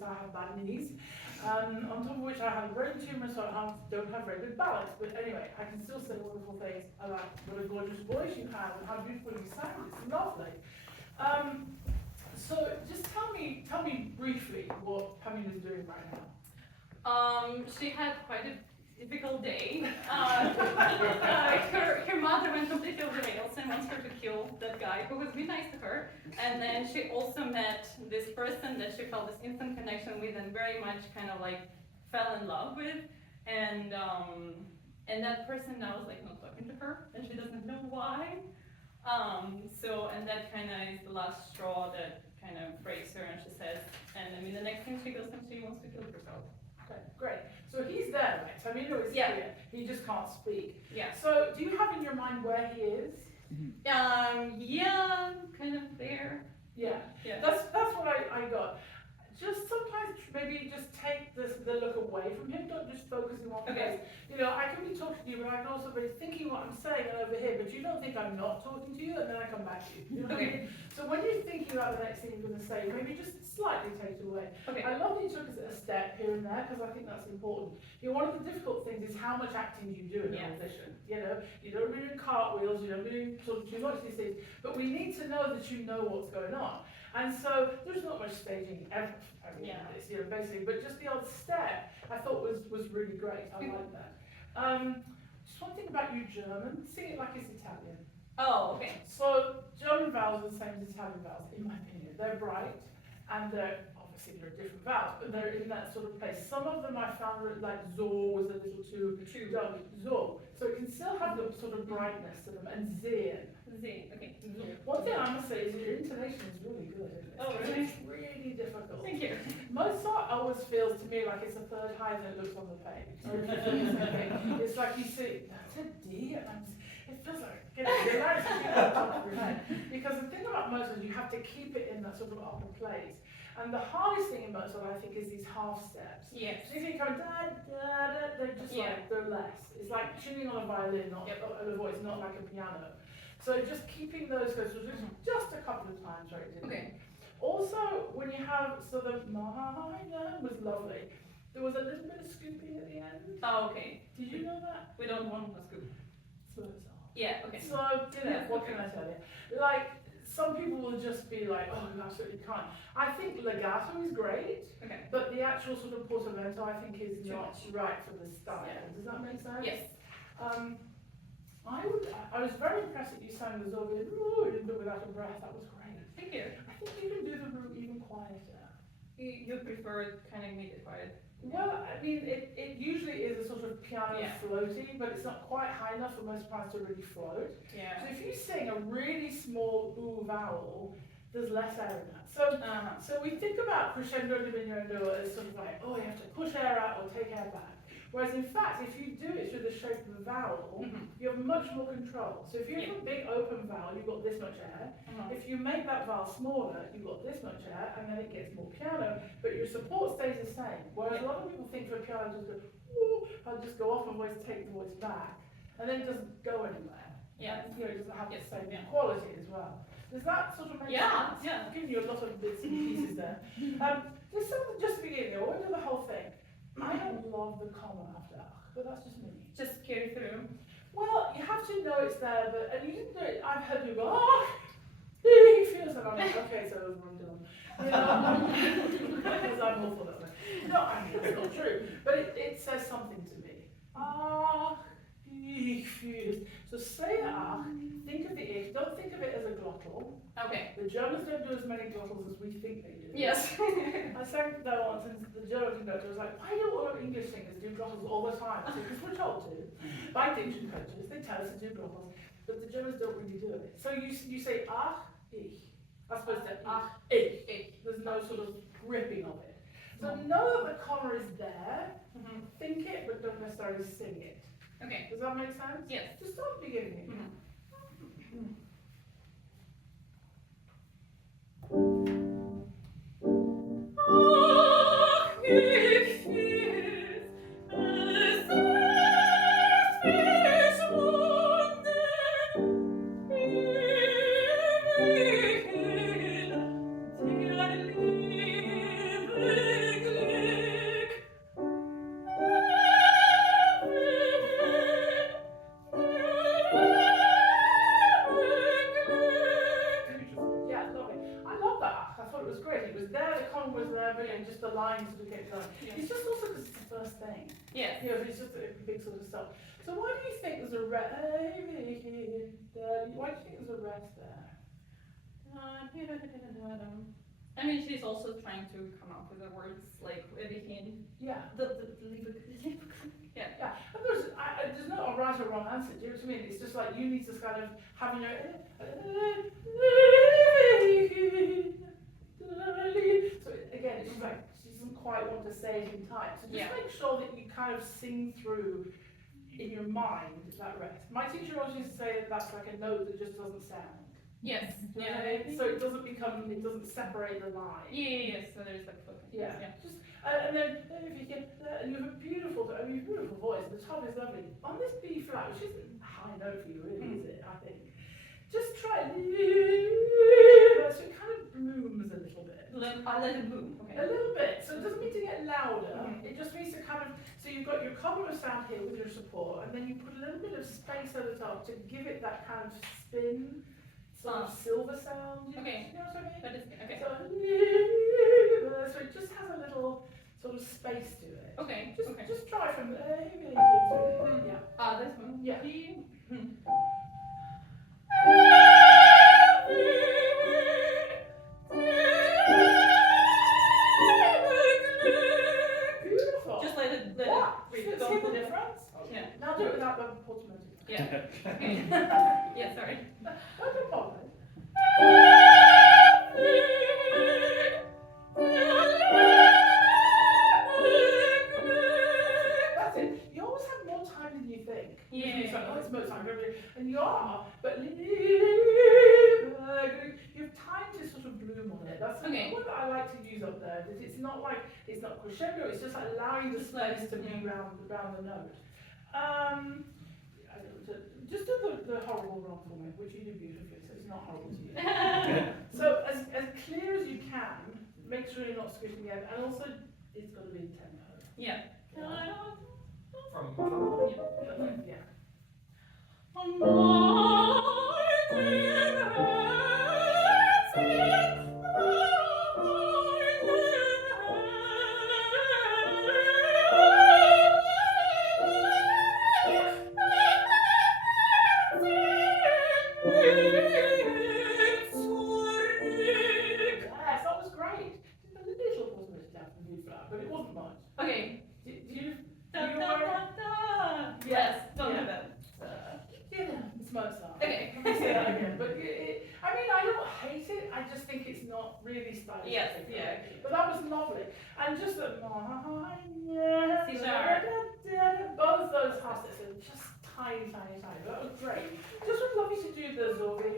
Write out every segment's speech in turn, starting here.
this I have bad knees. On top of which I have a brain tumor, so I don't have very good balance. But anyway, I can still say wonderful things about what a gorgeous voice you have and how beautiful you sound. It's lovely. So just tell me briefly what Pamela is doing right now. She had quite a difficult day. Her mother went completely off the rails and wants her to kill that guy who was really nice to her. And then she also met this person that she felt this instant connection with and very much kind of like fell in love with. And that person now is like not talking to her and she doesn't know why. And that kind of is the last straw that kind of breaks her, and she says, and I mean the next thing she goes and she wants to kill herself. Okay, great. So he's there, right? Tamino is here. He just can't speak. Yeah. So do you have in your mind where he is? Yeah, kind of there. Yeah. That's what I got. Just sometimes maybe just take the look away from him. Don't just focus in one place. You know, I can be talking to you, but I can also be thinking what I'm saying and over here. But you don't think I'm not talking to you, and then I come back to you. You know what I mean? So when you're thinking about the next thing you're going to say, maybe just slightly take it away. I love that you took us a step here and there because I think that's important. You know, one of the difficult things is how much acting you do in an audition. You know, you don't be doing cartwheels, you don't be doing sort of too much of these things, but we need to know that you know what's going on. And so there's not much staging ever. This, you know, basically, but just the odd step I thought was really great. I like that. Just one thing about you German, sing it like it's Italian. Oh, okay. So German vowels are the same as Italian vowels, in my opinion. They're bright, and they're obviously they're different vowels, but they're in that sort of place. Some of them I found like zo was a little too dull. Zo. So it can still have the sort of brightness to them, and Sehnen. Okay. One thing I must say is your intonation is really good. Oh, really? It's really difficult. Thank you. Mozart always feels to me like it's a third higher than it looks on the page. It's like you see, that's a D, and it feels like, you know, you're allowed to do that on top of your head. Because the thing about Mozart is you have to keep it in that sort of upper place. And the hardest thing in Mozart, I think, is these half steps. Yes. So if you go da, da, da, they're just like, they're less. It's like tuning on a violin, not a voice, not like a piano. So just keeping those goes just a couple of times, right? Okay. Also, when you have sort of manina was lovely. There was a little bit of scooping at the end. Oh, okay. Did you know that? We don't want a scoop. So it's all. Yeah. Okay. So you know, what can I tell you? Like some people will just be like, oh, you absolutely can't. I think legato is great. Okay. But the actual sort of portamento, I think, is Too not much. right for the style. Yeah. Does that make sense? Yes. I was very impressed that you sang the Zorba without a breath. That was great. Thank you. I think you can do the root even quieter. You prefer kind of make it quiet? Well, I mean, it usually is a sort of piano floaty, but it's not quite high enough for most parts to really float. Yeah. So if you sing a really small ooh vowel, there's less air in that. So we think about crescendo diminuendo as sort of like, oh, you have to push air out or take air back. Whereas in fact, if you do it through the shape of the vowel, you have much more control. So if you have a big open vowel, you've got this much air. If you make that vowel smaller, you've got this much air, and then it gets more piano, but your support stays the same. Whereas a lot of people think for a piano, just go, ooh, I'll just go off and voice take the voice back, and then it doesn't go anywhere. Yeah. You know, it doesn't have the same quality as well. Does that sort of make sense? Yeah. I'm giving you a lot of bits and pieces there. Just to begin, I won't do the whole thing. I don't love the comma after ach, but that's just me. Just carry through. Well, you have to know it's there, but and you didn't do it. I've heard people go, oh, he feels that. I'm like, okay, so I'm done. You know, because I'm awful that way. No, I mean that's not true, but it says something to me. Ah, ich fühl. So say ach. Think of the ich. Don't think of it as a glottal. Okay. The Germans don't do as many glottals as we think they do. Yes. I sang that once, and the German conductor was like, why do all our English singers do glottals all the time? I said, because we're told to. By diction coaches, they tell us to do glottals, but the Germans don't really do it. So you say ach, ich, as opposed to ach, ich. There's no sort of gripping of it. So know that the comma is there, think it, but don't necessarily sing it. Okay. Does that make sense? Yes. Just start beginning again. Yes. You know, it's just a big sort of stuff. So why do you think there's a rest? Why do you think there's a rest there? I mean, she's also trying to come up with the words like everything. Yeah. Yeah. Yeah. And there's not a right or wrong answer. Do you know what I mean? It's just like you need to kind of have your. So again, it's just like she doesn't quite want to say it in time. So just make sure that you kind of sing through in your mind that rest. My teacher always used to say that that's like a note that just doesn't sound. Yes. You know what I mean? So it doesn't separate the line. Yeah. So there's like focus. Yeah. Just and then if you get and you have a beautiful voice. The top is lovely. On this B flat, which isn't a high note for you, really, is it? I think. Just try so it kind of blooms a little bit. I let it bloom. Okay. A little bit. So it doesn't mean to get louder. It just means to kind of. So you've got your cobbler sound here with your support, and then you put a little bit of space at the top to give it that kind of spin. Sort of silver sound. Okay. You know what I mean? That is okay. So it just has a little sort of space to it. Okay. Just try from yeah. This one. Yeah. Beautiful. Just let it See the difference? Yeah. Now do it without the portamento. Yeah. Yeah, sorry. No problem. That's it. You always have more time than you think. Yeah. It's like, oh, it's Mozart, and you are, but you have time to sort of bloom on it. That's the one that I like to use up there. It's not like it's not crescendo. It's just like allowing the space to be around the note. Just do the horrible wrong for me, which you do beautifully, so it's not horrible to you. So as clear as you can, make sure you're not squishing the end, and also it's got to be in tempo. Yeah. Yeah. Yes, that was great. Just a little wasn't down from B flat, but it wasn't much. Okay. Do you Yes. Don't do that. It's Mozart. Okay. Let me say that again. But I mean, I don't hate it. I just think it's not really stylish. Yes. Yeah. But that was lovely. And just that, both those hustlers are just tiny. That was great. Just would love you to do the Zorbi,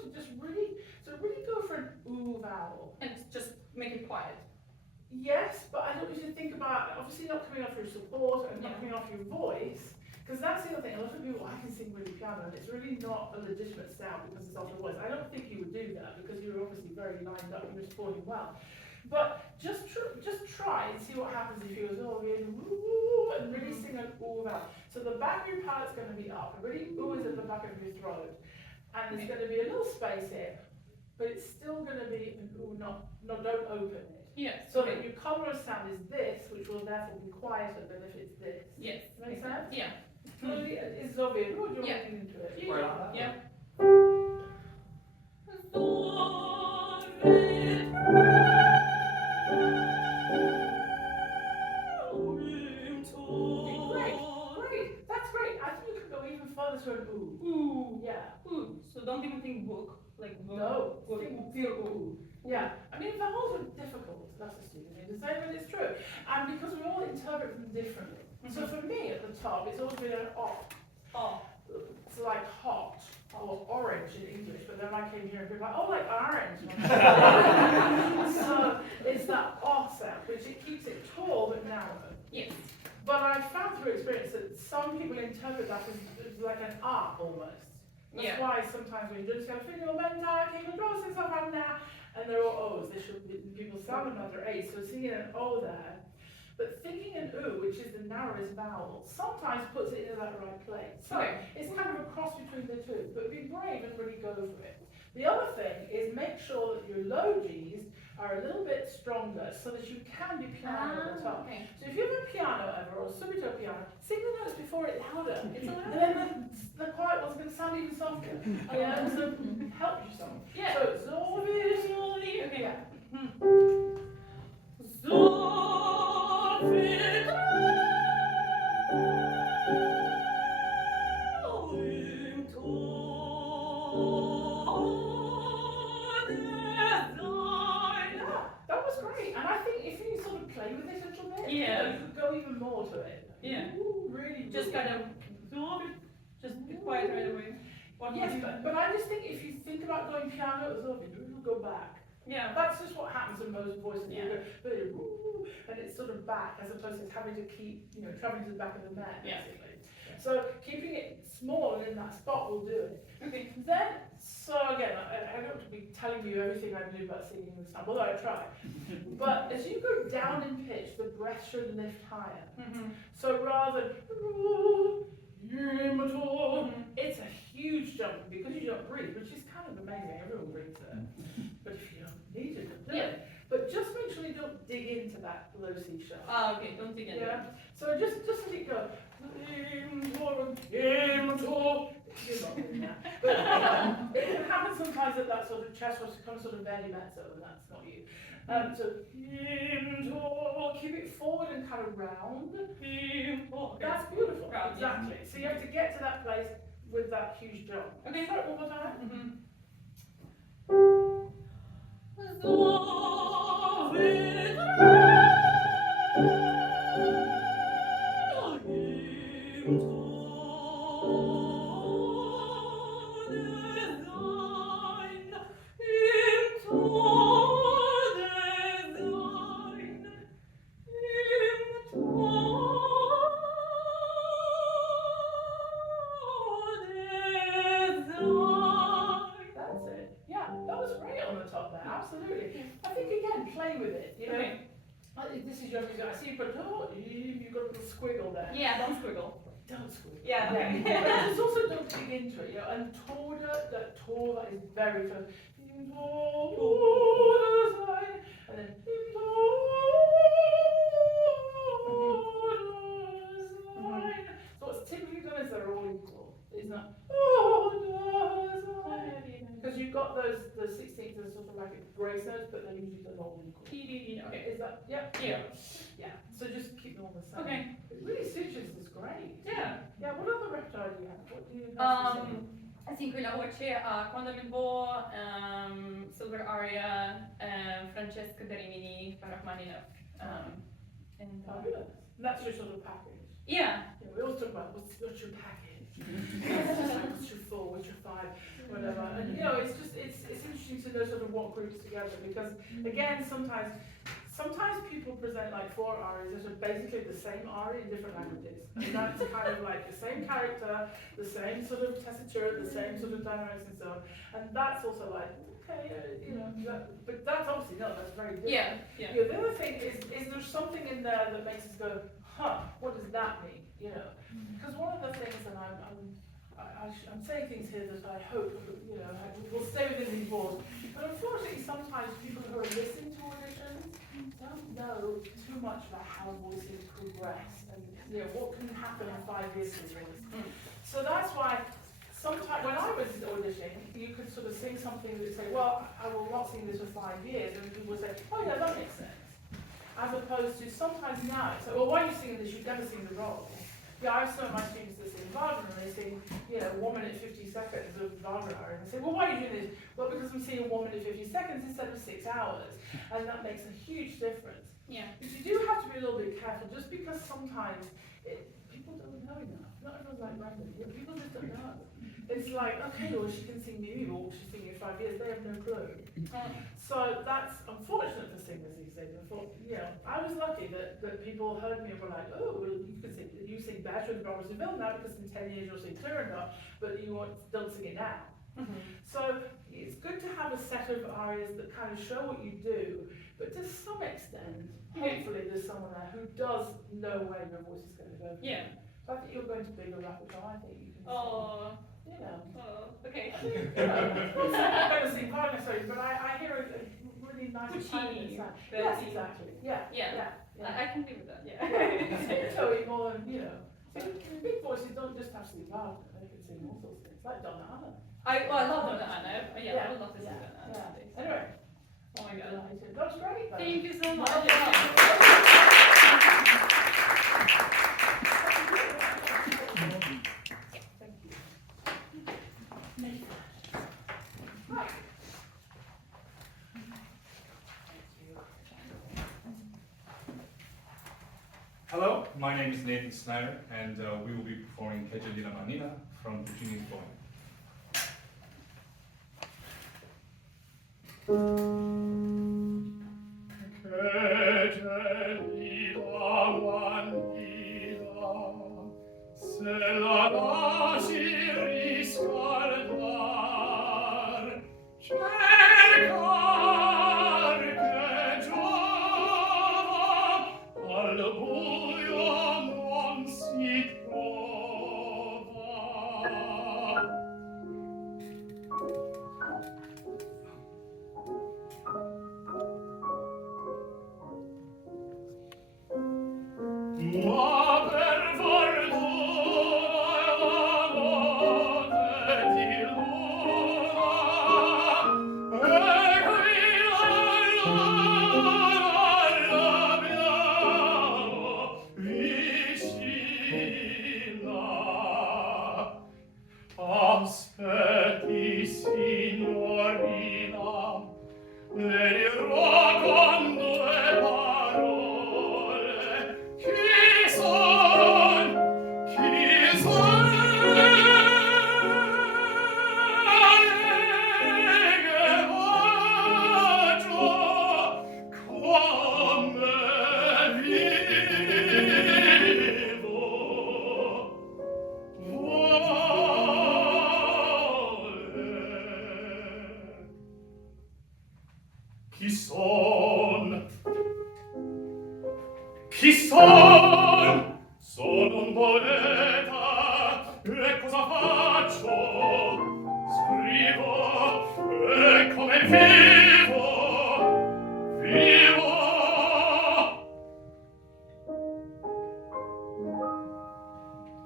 to just really go for an ooh vowel. And just make it quiet. Yes, but I don't want you to think about, obviously not coming off your support and not coming off your voice, because that's the other thing. A lot of people, I can sing really piano, and it's really not a legitimate sound because it's off your voice. I don't think you would do that because you're obviously very lined up and you're supporting well. But just try and see what happens if you go, and really sing an ooh vowel. So the back of your palate's going to be up, and really ooh is at the back of your throat. And there's going to be a little space here, but it's still going to be an ooh, don't open it. Yes. So that your colour sound is this, which will therefore be quieter than if it's this. Yes. Make sense? Yeah. Slowly, it's obvious. What do you want into it? Yeah. Great. That's great. I think you could go even further to an ooh. Ooh. Yeah. Ooh. So don't even think book. Like book. No. Book. Feel ooh. Yeah. I mean, the holes are difficult. That's a stupid thing to say, but it's true. And because we all interpret them differently. So for me, at the top, it's always been an oh. It's like hot or orange in English, but then I came here and people were like, oh, like orange. So it's that oh sound, which it keeps it tall but narrow. Yes. But I found through experience that some people interpret that as like an ah almost. That's why sometimes when you do this kind of thing, and they're all O's, people sound another A, so singing an O there. But thinking an oo, which is the narrowest vowel, sometimes puts it in that right place. So it's kind of a cross between the two, but be brave and really go for it. The other thing is make sure that your low Gs are a little bit stronger so that you can be piano at the top. Okay. So if you have a piano ever, or subito piano, sing the notes before it's louder. It's a And then the quiet one's going to sound even softer. Yeah, so help yourself. Yeah. So, Somerville. Okay. Yeah. That was great. And I think if you sort of play with it a little bit, Yeah. you could go even more to it. Yeah. Ooh, really. Just kind of just be quiet right away. Yes, but I just think if you think about going piano, it'll go back. Yeah. That's just what happens in most voices. Yeah. You go, "Ooh," and it's sort of back, as opposed to having to keep, traveling to the back of the neck, Yeah. basically. So keeping it small and in that spot will do it. Okay. Then, so again, I don't want to be telling you everything I knew about singing this time, although I try. But as you go down in pitch, the breath should lift higher. Mm-hmm. So rather than it's a huge jump because you don't breathe, which is kind of amazing. Everyone breathes it. But if you don't need it, don't do it. But just make sure you don't dig into that low C sharp. Okay, don't dig into it. Yeah. So just let it go. You're not doing that. But it can happen sometimes at that sort of chest or some sort of belly mezzo, and that's not you. So keep it forward and kind of round. That's beautiful. Round, Exactly. So you have to get to that place with that huge jump. Okay. Try it one more time. Mm-hmm. That's it. Yeah, that was great on the top there. Absolutely. I think again, play with it. Okay. This is your music. I see you put you've got a little squiggle there. Yeah, don't squiggle. Don't squiggle. Yeah, okay. But just also don't dig into it. And that is very close. And then so what's typically done is they're all equal. It's not because you've got the 16th are sort of like grace notes, but they're usually done all equal. Okay. Is that yeah? Yeah. So just keep them all the same. Okay. It really suits you. This is great. Yeah. Yeah. What other repertoire do you have? What do you have? I think quella voce a Quando il Bo, Silver Aria, Francesca da Rimini, Rachmaninoff. And Fabulous. And that's your sort of package. yeah. We always talk about what's your package. What's your 4, what's your 5, whatever. And it's just it's interesting to know sort of what groups together because again sometimes people present like 4 arias that are basically the same aria in different languages. And that's kind of like the same character, the same sort of tessitura, the same sort of dynamics and so on. And that's also like, okay, but that's obviously that's very different. Yeah. The other thing is there something in there that makes us go, what does that mean? Because one of the things that I'm saying things here that I hope will stay within these walls. But unfortunately, sometimes people who are listening to auditions don't know too much about how voices progress and what can happen in 5 years with voice. So that's why sometimes when I was auditioning, you could sort of sing something that would say, well, I will not sing this for 5 years, and people would say, oh yeah, that makes sense. As opposed to sometimes now, it's like, well, why are you singing this? You've never seen the role. Yeah, I have some of my students that sing Wagner, and they sing, 1 minute 50 seconds of Wagner, and they say, well, why are you doing this? Well, because I'm singing 1 minute 50 seconds instead of 6 hours, and that makes a huge difference. Yeah. But you do have to be a little bit careful, just because sometimes people don't know enough. Not everyone's like Brendon. People just don't know. It's like, okay, well, she can sing Mimi, or she's singing 5 years, they have no clue. So that's unfortunate for singers these days. I thought, I was lucky that people heard me and were like, oh, well, you sing better in Robert Seville now because in 10 years you'll sing Turandot, but don't sing it now. So it's good to have a set of arias that kind of show what you do, but to some extent, hopefully there's someone there who does know where your voice is going to go. Yeah. So I think you're going to bigger repertoire. I think you can sing. Oh. Oh, okay. I'm not going to sing hard necessarily, but I hear a really nice Puccini, sound. Verdi. Yes, exactly. Yeah. Yeah. I can live with that, yeah. Sing more than, you know. Big voices don't just have to sing loud, they can sing all sorts of things, like dannata. I love dannata. Yeah, I would love to sing dannata. Yeah. Anyway. Oh my god. That was great. Though. Thank you so much. Well done. Thank you. Right. Hello, my name is Nathan Snyder, and we will be performing Gelida Manina from Puccini's poem. Se la lasci riscaldar, cercar che giova, al buio non si trova. Ma per aspetti, signorina, le dirò con due parole chi son, che faccio, come vivo. Chi son? Chi son? Sono un poeta, e cosa faccio? Scrivo, e come vivo? Vivo!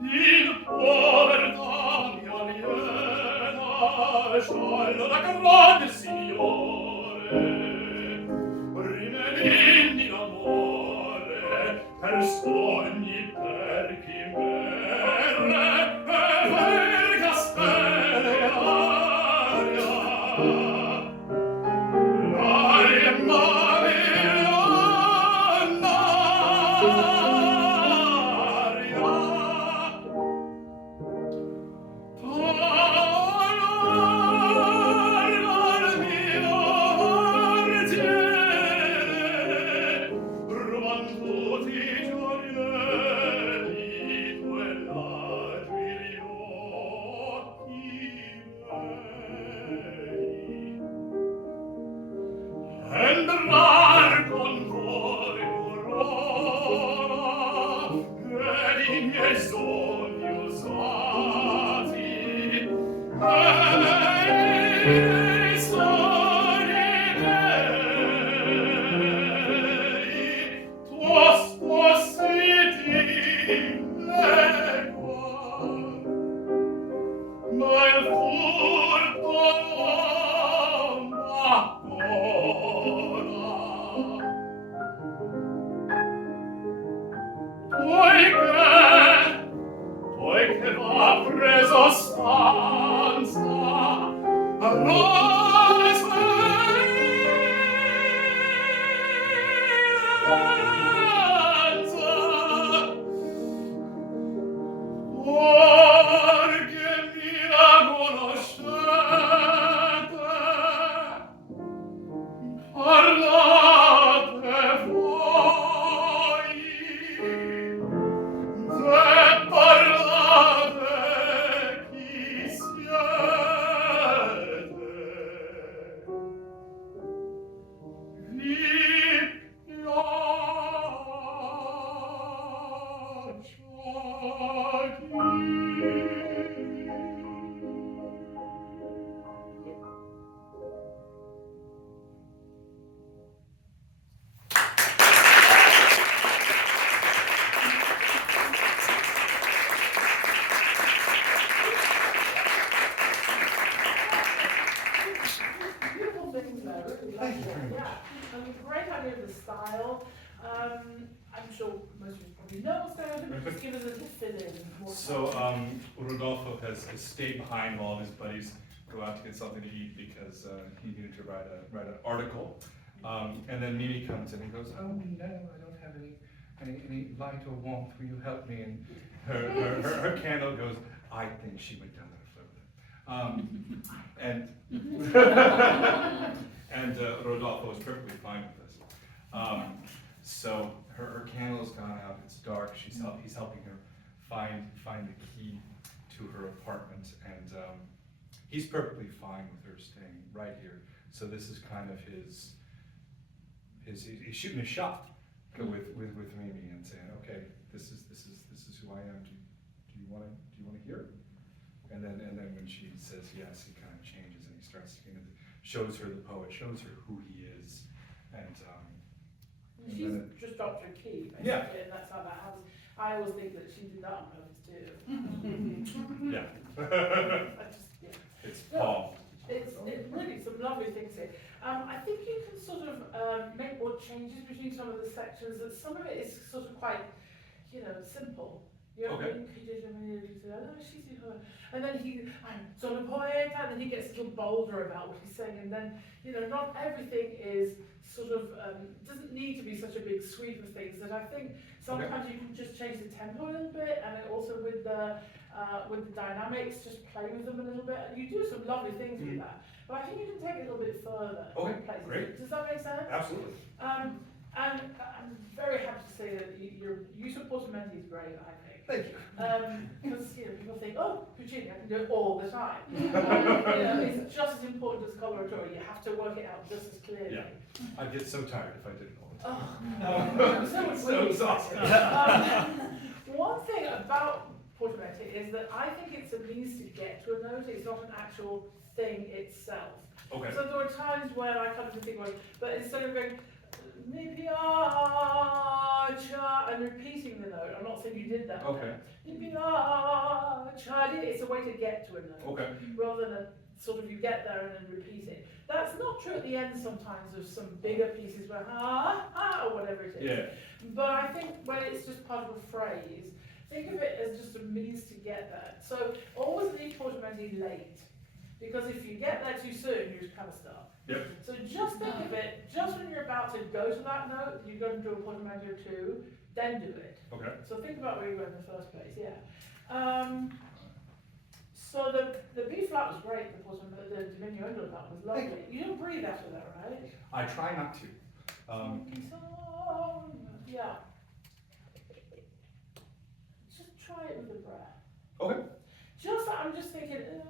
In povertà mi aliena, sciallo da grande signore, rimedini l'amore per sogni, per chimere, e per caspere aria. L'aria entrar con voi aurora ed i miei sogni usati e i sogni miei tosto siti legua ma il furto non ancora. Poiché what's going on? Just give us a fill-in. So Rodolfo has stayed behind while his buddies go out to get something to eat because he needed to write an article. And then Mimi comes in and goes, "Oh no, I don't have any light or warmth. Will you help me?" And her candle goes, "I think she went down there further." And Rodolfo is perfectly fine with this. So her candle's gone out. It's dark. He's helping her find the key to her apartment, and he's perfectly fine with her staying right here. So this is kind of he's shooting a shot with Mimi and saying, "Okay, this is who I am. Do you want to hear it?" And then when she says yes, he kind of changes and he starts to shows her the poet, shows her who he is, and she's just dropped her key, basically, yeah. And that's how that happens. I always think that she did that on purpose too. Yeah. Yeah. It's Paul. It's really some lovely things here. I think you can sort of make more changes between some of the sections. That some of it is sort of quite, simple. You know, Okay. And then I'm sort of poet, and then he gets a little bolder about what he's saying, and then, not everything is sort of, doesn't need to be such a big sweep of things, that I think sometimes you can just change the tempo a little bit, and then also with the dynamics, just play with them a little bit, and you do some lovely things with that. But I think you can take it a little bit further. Okay, places. great. Does that make sense? Absolutely. And I'm very happy to say that your use of portamenti is great, I think. Thank you. Because people think, oh, Puccini, I can do it all the time. It's just as important as coloratura. You have to work it out just as clearly. Yeah. I'd get so tired if I did it all the time. Oh, so much So exhausted. One thing about portamenti is that I think it's a means to get to a note. It's not an actual thing itself. Okay. So there are times when I kind of think, but instead of going mi piace and repeating the note, I'm not saying you did that. Okay. Mi piace, it's a way to get to a note. Okay. Rather than sort of you get there and then repeat it. That's not true at the end sometimes of some bigger pieces where or whatever it is. Yeah. But I think when it's just part of a phrase, think of it as just a means to get there. So always leave portamenti late. Because if you get there too soon, you're kind of stuck. Yep. So just think of it, just when you're about to go to that note, you're going to do a portamenti or two, then do it. Okay. So think about where you were in the first place, yeah. So the B flat was great, the diminuendo of that was lovely. You don't breathe after that, right? I try not to. Yeah. Just try it with the breath. Okay. I'm just thinking, it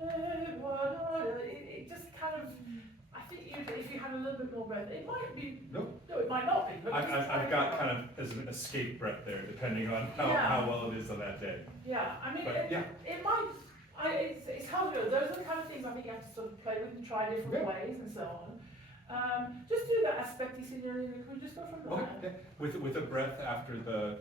just kind of, I think if you had a little bit more breath, it might be, No, it might not be. But I've got kind of as an escape breath there, depending on how well it is on that day. Yeah, I mean, But, yeah. it might, it's hard to know. Those are the kind of things I think you have to sort of play with and try different ways and so on. Just do that aspetti signorina, can we just go from there? Okay. Yeah. With a breath after the.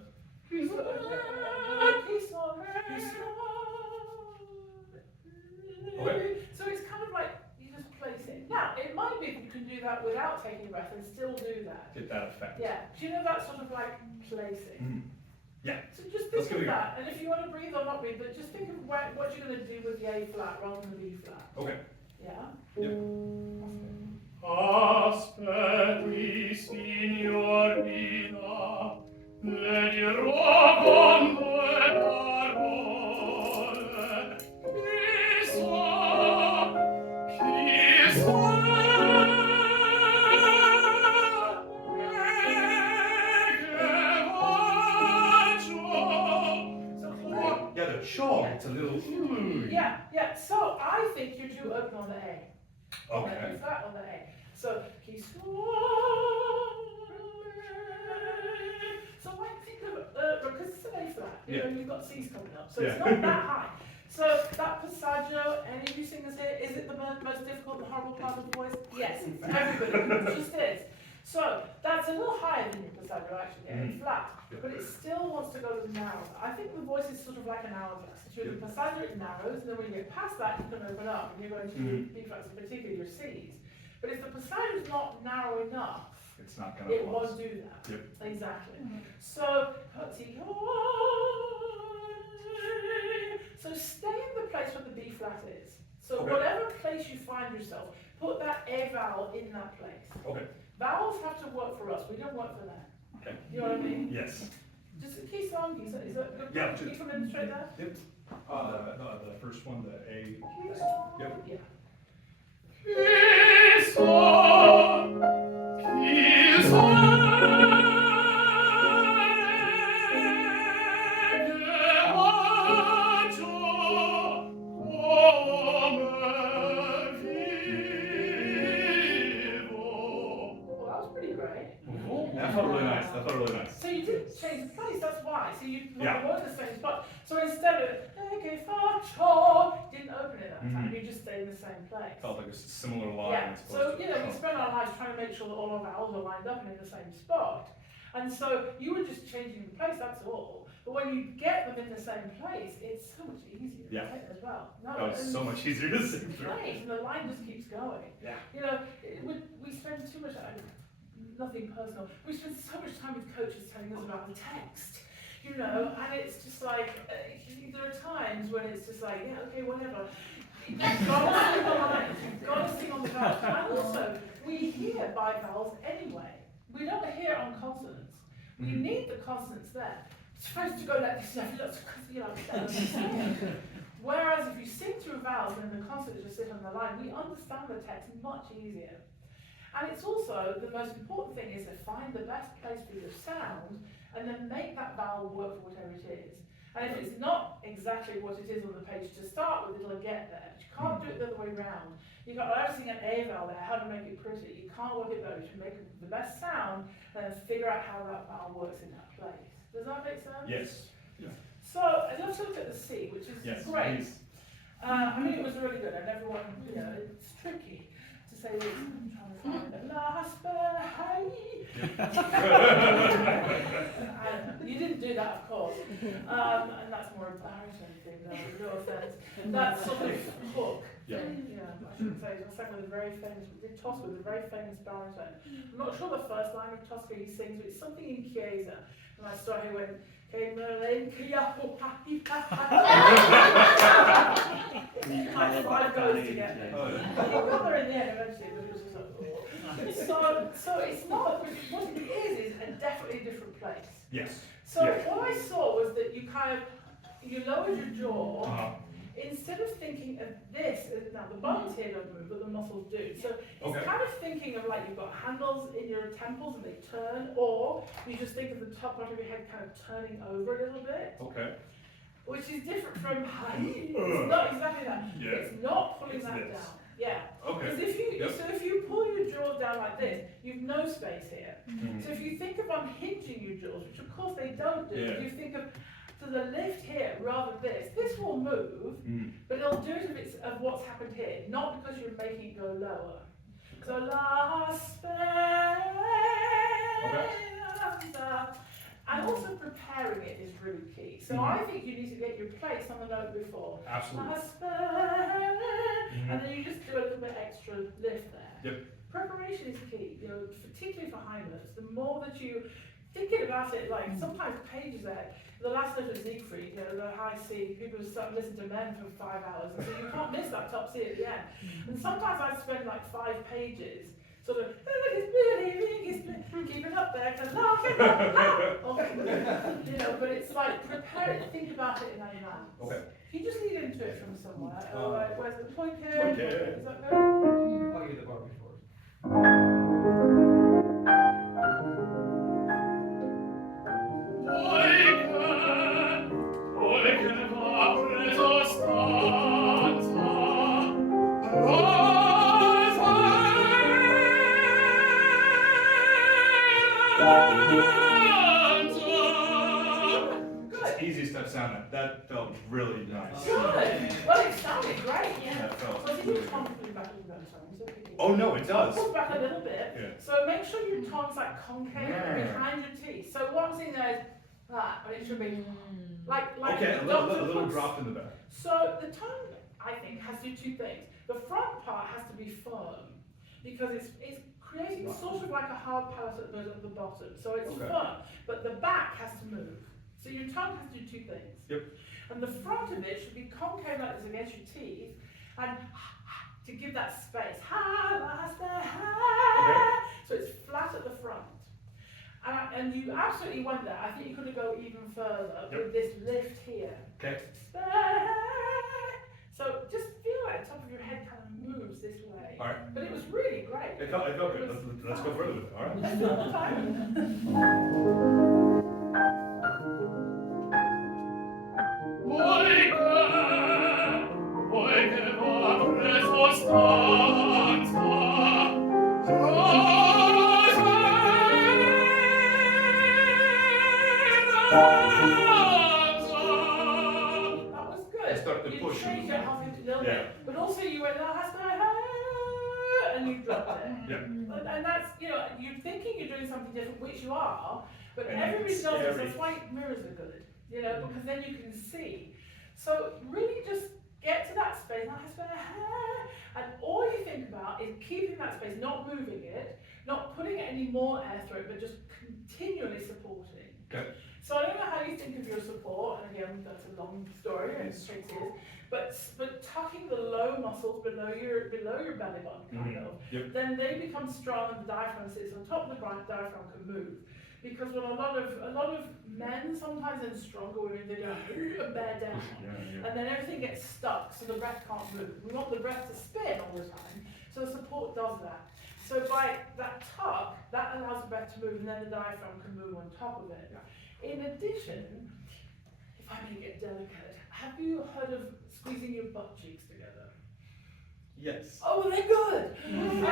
Okay. So it's kind of like you just place it. Now, it might be that you can do that without taking a breath and still do that. Get that effect. Yeah. Do you know that sort of like placing? Yeah. So just Let's think give of it a go. that, and if you want to breathe or not breathe, but just think of what you're going to do with the A flat rather than the B flat. Okay. Yeah? Yep. Aspetti, signorina, le dirò con due parole. Chissà, Yeah, the chaw, it's a little. Yeah. So I think you're too open on the A. Okay. B flat on the A. So he's. So I think of because it's an A flat. You know, you've got C's coming up, so it's not that high. So that passaggio, any of you singers here, is it the most difficult and horrible part of the voice? Yes, for everybody. It just is. So that's a little higher than your passaggio actually, A flat, but it still wants to go to the narrow. I think the voice is sort of like an hourglass. If you're the passaggio, it narrows, and then when you get past that, you can open up, and you're going to B flats, in particular your C's. But if the passage is not narrow enough, It's not gonna it close. won't do that. Yep. Exactly. So, so stay in the place where the B flat is. So Okay. whatever place you find yourself, put that A vowel in that place. Okay. Vowels have to work for us, we don't work for them. Okay. You know what I mean? Yes. Just a key song, is that good? Yeah, Can you come in straight there? Yep. The first one, the A. Key Yep. Yeah. Well, that was pretty great. That felt really nice. That felt really nice. So you didn't change the place, that's why. So you Yeah. were in the same spot. So instead of okay, faccio, didn't open it that time, you just stayed in the same place. Felt like a similar line. Yeah, as so opposed to- you know, we spend our lives trying to make sure that all our vowels are lined up and in the same spot. And so you were just changing the place, that's all. But when you get them in the same place, it's so much easier Yeah. right, as well. No, Oh, it's so much easier to sing through. Right, and the line just keeps going. Yeah. You know, we spend too much time, nothing personal, we spend so much time with coaches telling us about the text, you know, and it's just like, there are times when it's just like, yeah, okay, whatever. You've got to sing the lines, you've got to sing on the vowels. And also, we hear bivowels anyway. We don't hear on consonants. We need the consonants there. It's supposed to go like this, you know, whereas if you sing through vowels and the consonants just sit on the line, we understand the text much easier. And it's also, the most important thing is to find the best place for your sound and then make that vowel work for whatever it is. And if it's not exactly what it is on the page to start with, it'll get there. But you can't do it the other way around. You've got to sing an A vowel there, how to make it pretty. You can't work it better. You should make the best sound and then figure out how that vowel works in that place. Does that make sense? Yes. So I'd love to look at the C, which is Yes. great. please. I mean, it was really good, and everyone, you know, it's tricky to say this. I'm trying to find it. You didn't do that, of course. And that's more a baritone thing, though, no offense. That's sort of hook. Yeah. Yeah, I shouldn't say. I sang with a very famous, Tosca with a very famous baritone. I'm not sure the first line of Tosca he sings, but it's something in Chiesa. And I started when like 5 goes to get there. Oh, yeah. You got there in the end eventually, but it was just like, so it's not, what it is a definitely a different place. Yes. So Yeah. what I saw was that you kind of, you lowered your jaw, instead of thinking of this, now the bones here don't move, but the muscles do. So it's Okay. kind of thinking of like you've got handles in your temples and they turn, or you just think of the top part of your head kind of turning over a little bit, Okay. which is different from it's not exactly that. Yeah. It's not pulling It's that this. down. Yeah. Okay. Because if you, Yep. so if you pull your jaw down like this, you've no space here. Mhm. So if you think of unhinging your jaws, which of course they don't do, Yeah. if you think of to the left here rather than this will move, but it'll do it of what's happened here, not because you're making it go lower. So la speranza. And also preparing it is really key. So I think you need to get your place on the note before. Absolutely. La speranza. And then you just do a little bit extra lift there. Yep. Preparation is key, you know, particularly for high notes. The more that you thinking about it, like sometimes pages ahead. The last note of Siegfried, you know, the high C, people start listening to men for 5 hours, and so you can't miss that top C at the end. And sometimes I spend like 5 pages, sort of, keep it up there, because you know, but it's like prepare it, think about it in advance. Okay. You just lead into it from somewhere. Where's the point here? Okay. Is that good? I'll give the bar before. It's easy step sound. That felt really nice. Good. Well, it sounded great. That felt So I think really your good. tongue pulling back a little bit. Sorry, so picky. Oh no, it does. Pull back a little bit. Yeah. So make sure your tongue's like concave Yeah. behind your teeth. So what I'm saying there is that, but it should be like Okay, a Dr. little Cook's. drop in the back. So the tongue, I think, has to do 2 things. The front part has to be firm. because it's creating sort of like a hard palate at the bottom, so it's Okay. firm, but the back has to move. So your tongue has to do two things. Yep. And the front of it should be concave like this against your teeth, and to give that space. So it's flat at the front. And you absolutely went there. I think you could go even further with this lift here. Okay. So just feel like the top of your head kind of moves this way. All right. But it was really great. It felt good. Let's go further with it. All right. Let's do it all the time. Poiché va preso stanza, That was good. Start to You push changed it. it half into a little Yeah. bit, but also you went and you dropped it. Yeah. And that's, you're thinking you're doing something different, which you are, but And everybody it's knows this. scary. That's why mirrors are good, because then you can see. So really just get to that space, and all you think about is keeping that space, not moving it, not putting any more air through it, but just continually supporting. Okay. So I don't know how you think of your support, and again, that's a long story, and it is, but tucking the low muscles below your belly button, kind of, then they become strong, and the diaphragm sits on top of the diaphragm can move. Because when a lot of men, sometimes in stronger women, they go and bear down, and then everything gets stuck, so the breath can't move. We want the breath to spin all the time, so the support does that. So by that tuck, that allows the breath to move, and then the diaphragm can move on top of it. In addition, if I may get delicate, have you heard of squeezing your butt cheeks together? Yes. Oh, well, they're good. So,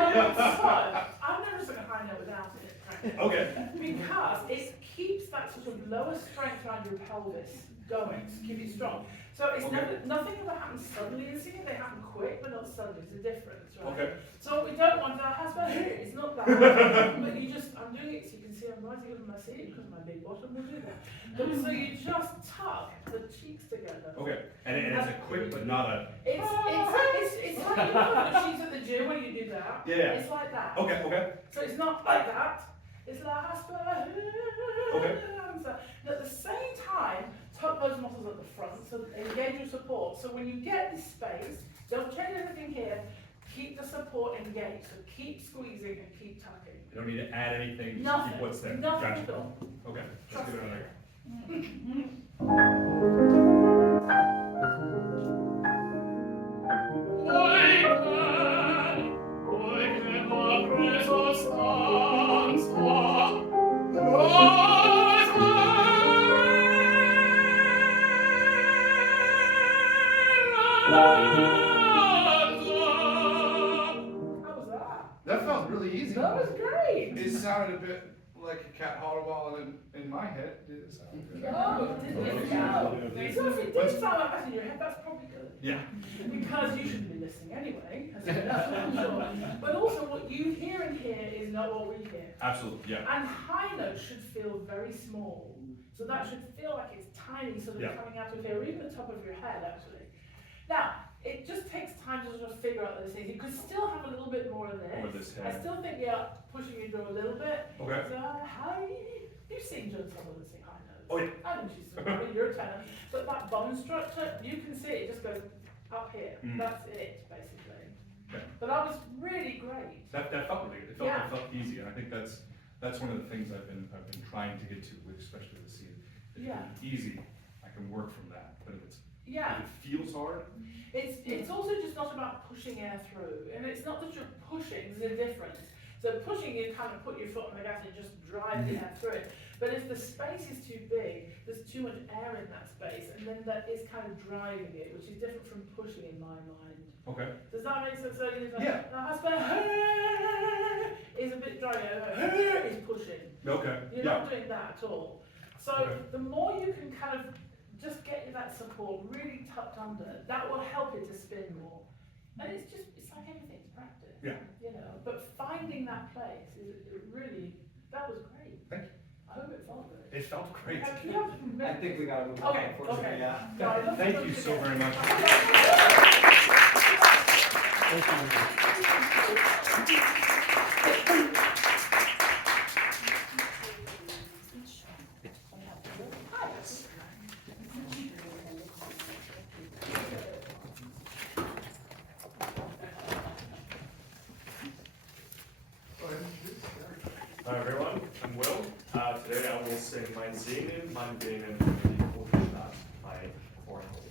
I've never sung a high note without it, frankly. Okay. Because it keeps that sort of lower strength around your pelvis going to keep it strong. So it's nothing ever happens suddenly in singing. They happen quick, but not suddenly. There's a difference, right? Okay. So what we don't want our husband here. It's not that. But I'm doing it so you can see I'm rising up in my seat because my big bottom will do that. But so you just tuck the cheeks together. Okay. And it's a quick, but not a. It's like the sheets at the gym when you do that. Yeah. It's like that. Okay. So it's not like that. It's like Okay. So, and at the same time, tuck those muscles at the front, so engage your support. So when you get this space, don't change anything here. Keep the support engaged. So keep squeezing and keep tucking. You don't need to add anything. Just Nothing. keep what's there. Nothing Gotcha. at all. Okay. Let's Trust give it me. another. Poiché va preso stanza, How was that? That felt really easy. That was great. It sounded a bit like a cat holler in my head. Did it sound good? Oh, didn't it go? So if it did sound like that in your head, that's probably good. Yeah. Because you shouldn't be listening anyway, as that's what I'm sure. But also what you hear in here is not what we hear. Absolutely. Yeah. And high notes should feel very small. So that should feel like it's tiny, sort of coming out of here, or even the top of your head, actually. Now, it just takes time to sort of figure out those things. You could still have a little bit more of this. More of this I head. still think, pushing your jaw a little bit. Okay. So, hi. You've seen Giuseppe Verdi sing high notes. Oh, yeah. I know she's you're a tenor. But that bone structure, you can see it just goes up here. That's it, basically. Okay. But that was really great. That felt really good. It felt easy, and I think that's one of the things I've been trying to get to with, especially with scene. If it's easy, I can work from that. But if it feels hard. It's also just not about pushing air through, and it's not that you're pushing. There's a difference. So pushing, you kind of put your foot on the gas and just drive the air through it. But if the space is too big, there's too much air in that space, and then that is kind of driving it, which is different from pushing in my mind. Okay. Does that make sense? So Yeah. The husband is a bit dry. Is pushing. Okay. You're not doing that at all. So the more you can kind of just get that support really tucked under, that will help it to spin more. And it's like anything, it's practice. Yeah. But finding that place that was great. Thank you. I hope it felt good. It felt great. I think we gotta move on, Okay, unfortunately, okay. yeah. No, I love Thank to you do so it. very much. Hi everyone, I'm Will. Today I will sing mein Sehnen, mein Wähnen für die Großstadt by Korngold.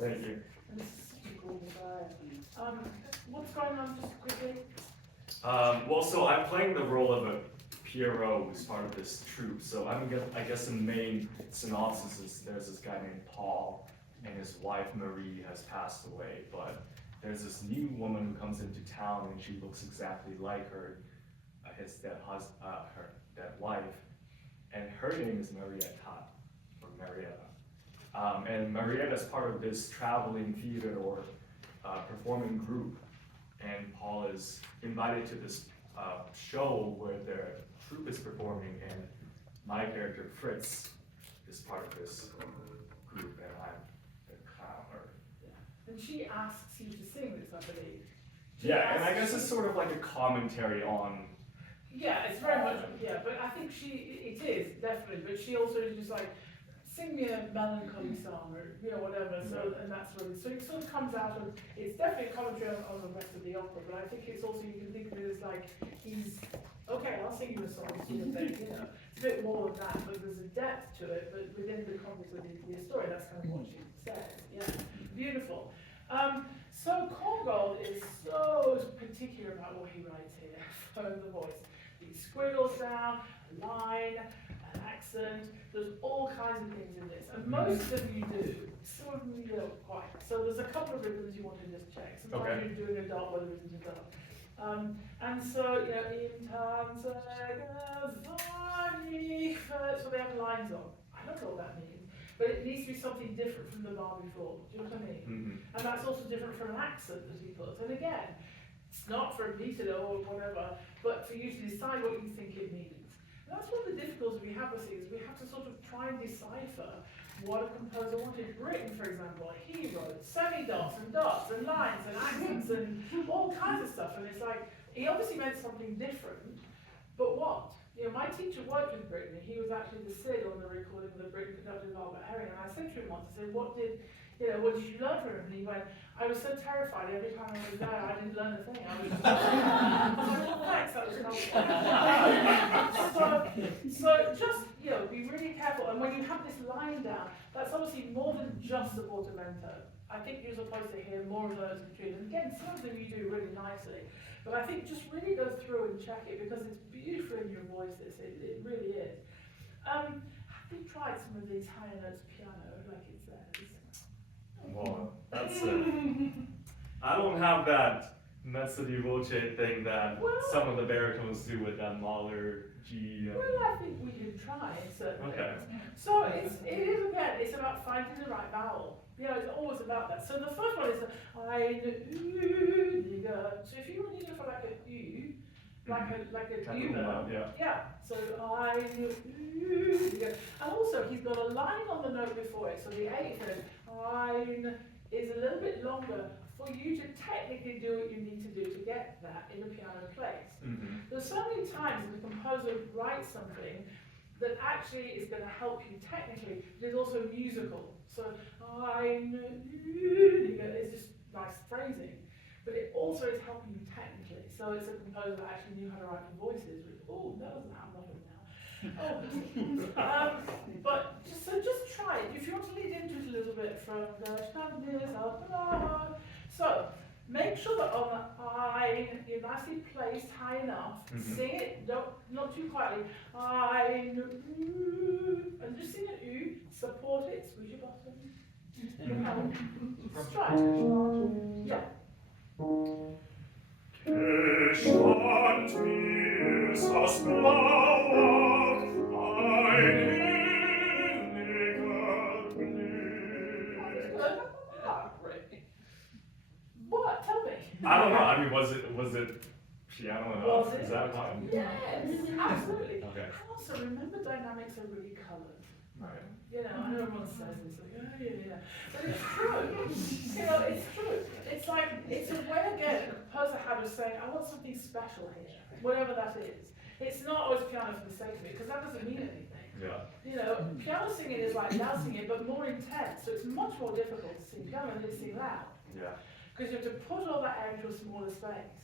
Thank you. And this is such a cool guy. What's going on just quickly? Well, so I'm playing the role of a Pierrot who's part of this troupe. So I guess the main synopsis is there's this guy named Paul, and his wife Marie has passed away, but there's this new woman who comes into town and she looks exactly like her, his dead her dead wife, and her name is Marietta, or Marietta. And Marietta is part of this traveling theater or performing group, and Paul is invited to this show where their troupe is performing, and my character Fritz is part of this group, and I'm the clown. And she asks you to sing this, I believe. Yeah, and I guess it's sort of like a commentary on. Yeah, it's very much, yeah, but I think it is, definitely, but she also is just like, sing me a melancholy song, or, whatever, so, and that's really, so it sort of comes out of, it's definitely a commentary on the rest of the opera, but I think it's also, you can think of it as like, okay, I'll sing you a song, sort of thing, it's a bit more of that, but there's a depth to it, but within the context of the story, that's kind of what she says, yeah, beautiful. So Korngold is so particular about what he writes here for the voice. He squiggles down, a line, an accent, there's all kinds of things in this. And most of you do, some of you don't quite. So there's a couple of rhythms you want to just check. Sometimes you're doing a dot where there isn't a dot. And so, in times so they have lines on. I don't know what that means. But it needs to be something different from the bar before. Do you know what I mean? Mm-hmm. And that's also different from an accent that he puts. And again, it's not for a meter or whatever, but for you to decide what you think it means. And that's one of the difficulties we have with things. We have to sort of try and decipher what a composer wanted. Britain, for example, he wrote semi-dots and dots and lines and accents and all kinds of stuff. And it's like, he obviously meant something different, but what? My teacher worked with Britain. He was actually the Sid on the recording of the Britain conducted Albert Herring. And I said to him once, I said, what did you learn from him? And he went, I was so terrified every time I was there, I didn't learn a thing. I was just like, well, thanks, that was helpful. So just, be really careful. And when you have this line down, that's obviously more than just the portamento. I think you're supposed to hear more of those between. And again, some of them you do really nicely. But I think just really go through and check it because it's beautiful in your voice, it really is. Have you tried some of these higher notes piano, like it says? Well, that's I don't have that mezzo di voce thing that some of the baritones do with that Mahler G. Well, I think we can try it, certainly. Okay. So it is again, it's about finding the right vowel. It's always about that. So the first one is so if you want to go for like a U, like a U note, yeah. So and also he's got a line on the note before it. So the eighth note is a little bit longer for you to technically do what you need to do to get that in a piano place. Mm-hmm. There's so many times the composer writes something that actually is going to help you technically, but it's also musical. So it's just nice phrasing, but it also is helping you technically. So it's a composer that actually knew how to write for voices, which, that doesn't happen often now. But just try it. If you want to lead into it a little bit from the so make sure that on the I you're nicely placed high enough. Mm-hmm. Sing it, not too quietly. And just sing it. U. Support it. Squeeze your bottom. Strike. Yeah. Geschont mir das Blaue, ein inniger Blick. What? Tell me. I don't know. I mean, was it piano enough? Was it? Is that fine? Yes, absolutely. Okay. And also remember, dynamics are really coloured. Right. I know everyone says this, like, yeah. But it's true. It's true. It's like, it's a way again, a composer had of saying, I want something special here, whatever that is. It's not always piano for the sake of it, because that doesn't mean anything. Yeah. Piano singing is like loud singing, but more intense, so it's much more difficult to sing piano than to sing loud. Yeah. Because you have to put all that air into a smaller space.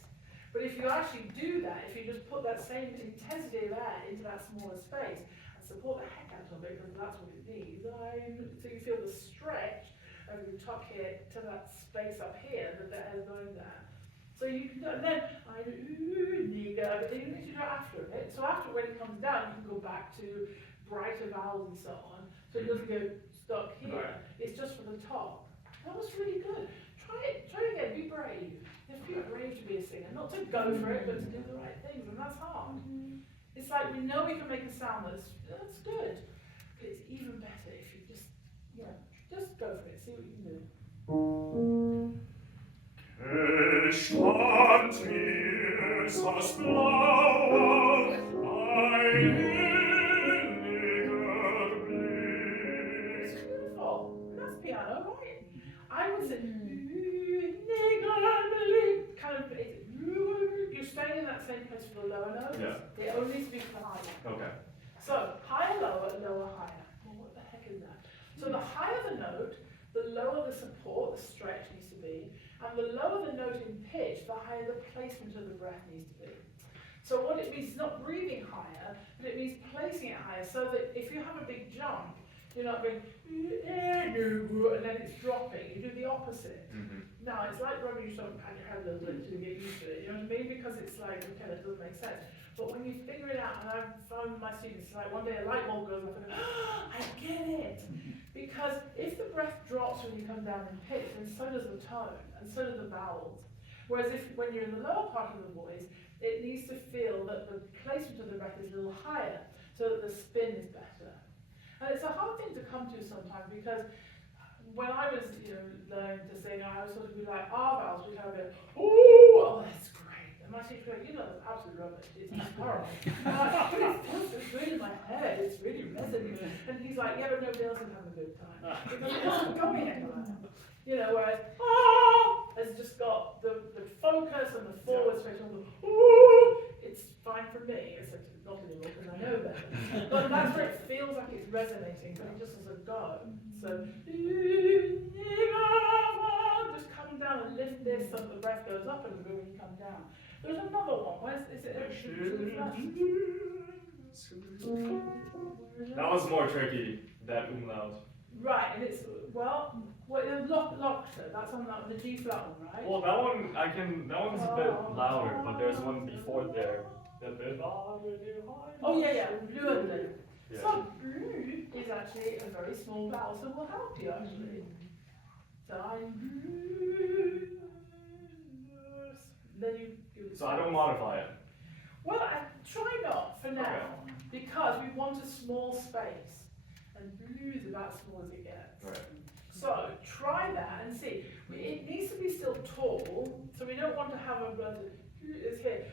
But if you actually do that, if you just put that same intensity of air into that smaller space, and support the heck out of it, because that's what it needs, so you feel the stretch over the top here to that space up here that the air is going there. So you can do, and then but then you need to do after it. So after when it comes down, you can go back to brighter vowels and so on. So it doesn't get stuck here. Right. It's just for the top. That was really good. Try it again, be brave. go for it, but to do the right things, and that's hard. It's like we know we can make a sound that's good, but it's even better if you just go for it, see what you can do. Gestand mir das Blau, ein inniger Blick. It's beautiful. That's piano, right? I would say, kind of, you're staying in that same place for the lower notes. Yeah. They only need to be for the higher. Okay. So, higher, lower, lower, higher. Well, what the heck is that? So the higher the note, the lower the support, the stretch needs to be, and the lower the note in pitch, the higher the placement of the breath needs to be. So what it means is not breathing higher, but it means placing it higher, so that if you have a big jump, you're not going, and then it's dropping. You do the opposite. Now, it's like rubbing your stomach and your head a little bit to get used to it, you know what I mean? Because it's like, okay, that doesn't make sense. But when you figure it out, and I've found my students, like one day a light bulb goes off and I go, I get it! Because if the breath drops when you come down in pitch, then so does the tone, and so do the vowels. Whereas when you're in the lower part of the voice, it needs to feel that the placement of the breath is a little higher, so that the spin is better. And it's a hard thing to come to sometimes, because when I was, learning to sing, I was sort of be like, R vowels, we'd have a bit, ooh, oh, that's great. And my teacher would go, that's absolute rubbish, it's just horrible. And I'm like, but it feels so good in my head, it's really resonating. And he's like, yeah, but nobody else is having a good time. Because it isn't going anywhere. Whereas, has just got the focus and the forward stretch on the, ooh, it's fine for me, except it's not anymore because I know better. But that's where it feels like it's resonating, but it just doesn't go. So, just come down and lift this so that the breath goes up a little bit when you come down. There's another one. Is it? That was more tricky, that umlaut. Right, and it's, Locta, that's on the G flat one, right? Well, that one's a bit louder, but there's one before there. Oh yeah, Blüende. Yeah. So blü is actually a very small vowel, so we'll help you actually. Then you So I don't modify it. Well, try not for now, because we want a small space, and blue is about as small as it gets. Right. So try that and see. It needs to be still tall, so we don't want to have a blood. It's here.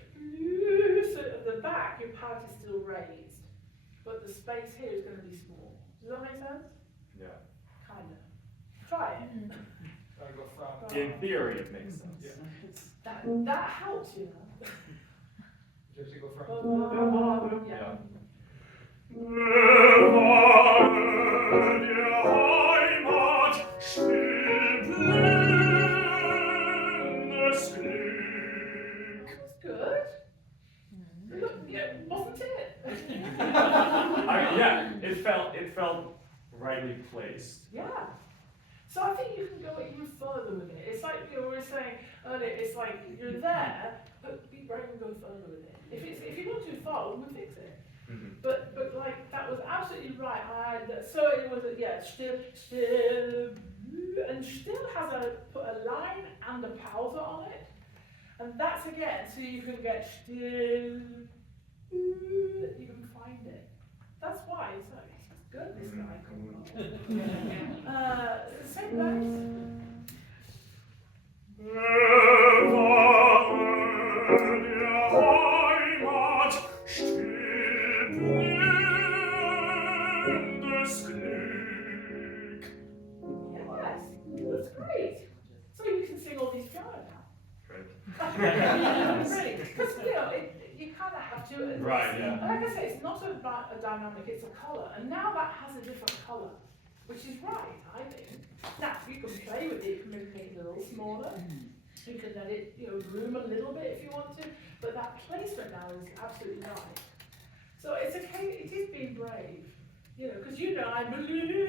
So at the back, your palate is still raised, but the space here is going to be small. Does that make sense? Yeah. Kind of. Try it. Gotta go from. In theory, it makes sense. That helps, You have to go from. Yeah. Good. Look, wasn't it? It felt rightly placed. Yeah. So I think you can go even further with it. It's like we were saying earlier, it's like you're there, but be brave and go further with it. If you go too far, we'll fix it. But like that was absolutely right. So it was still, and still has put a line and a pause on it. And that's again, so you can get still, you can find it. That's why it's good, this guy. Same bass. Yes, that's great. So you can sing all these piano now. Really, because you kind of have to. Right, yeah. Like I say, it's not a dynamic, it's a colour, and now that has a different colour, which is right, I think. Now, you can play with it, you can maybe make it a little smaller, you can let it room a little bit if you want to, but that placement now is absolutely right. So it's okay, it is being brave, because I believe, you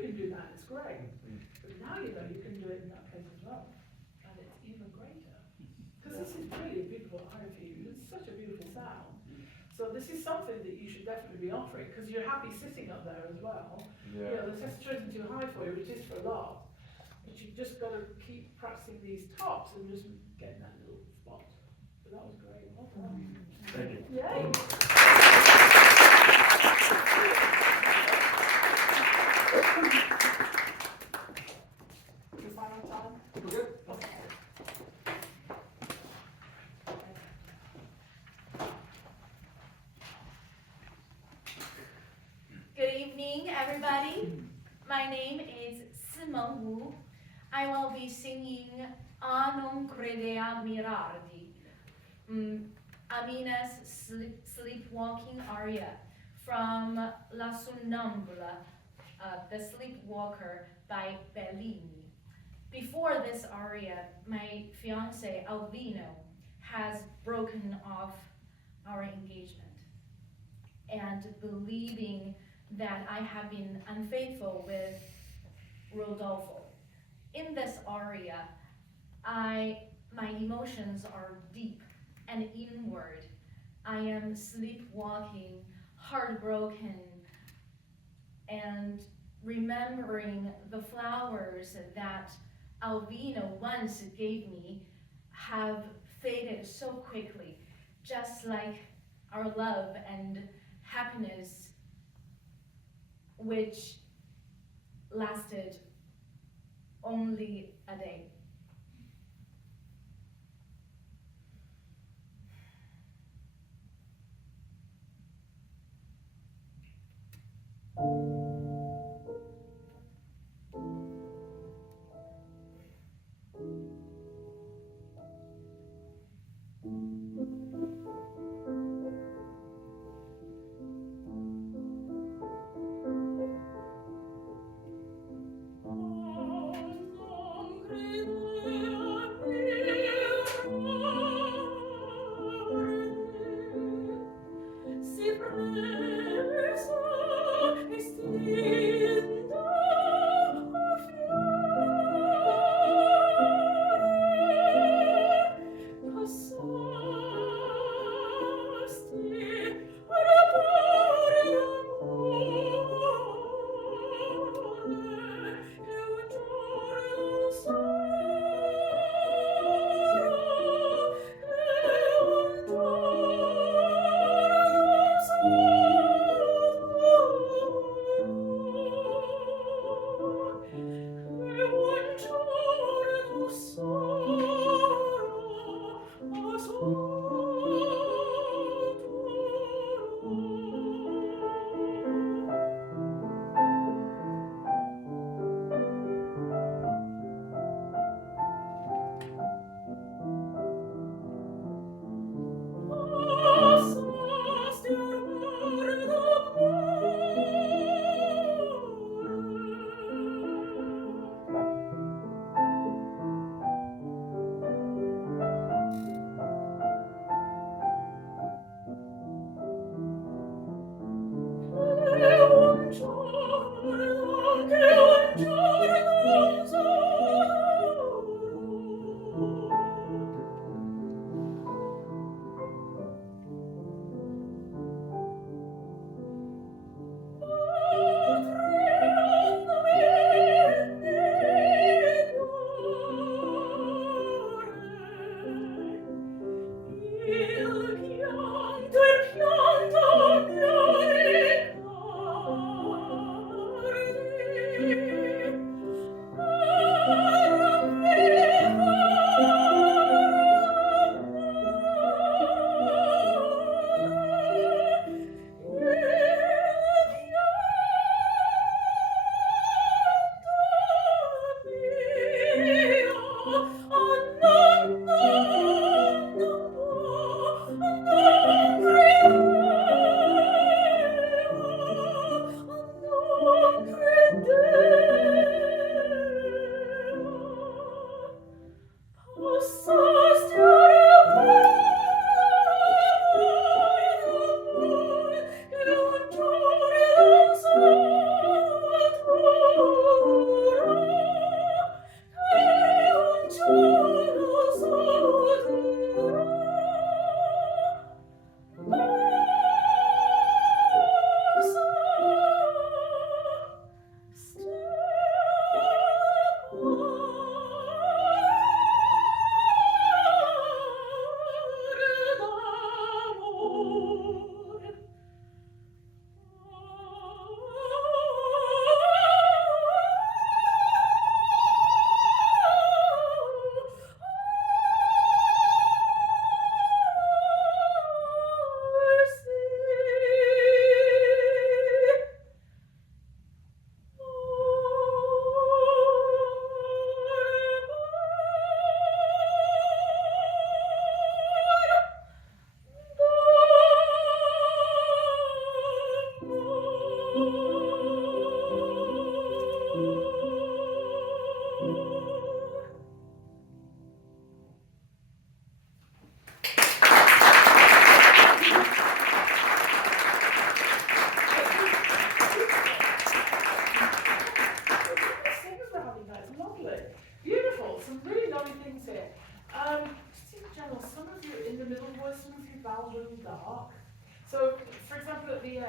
can do that, it's great. But now you can do it in that place as well, and it's even greater. Because this is really a beautiful eye view, it's such a beautiful sound. So this is something that you should definitely be offering, because you're happy sitting up there as well. Yeah. The texture isn't too high for you, which is for a lot. But you've just got to keep practicing these tops and just getting that little spot. But That was great. Well done. Thank you. Yay. You find our time? We're good? Okay. Good evening, everybody. My name is Simeng Wu. I will be singing A non credea mirarti, Amina's sleepwalking aria from La Sonnambula, The Sleepwalker by Bellini. Before this aria, my fiance Alvino has broken off our engagement, and believing that I have been unfaithful with Rodolfo. In this aria, my emotions are deep and inward. I am sleepwalking, heartbroken, and remembering the flowers that Alvino once gave me have faded so quickly, just like our love and happiness, which lasted only a day. some really lovely things here. Just in general, some of you in the middle voice, some of your vowels are a little dark. So, for example, at the end,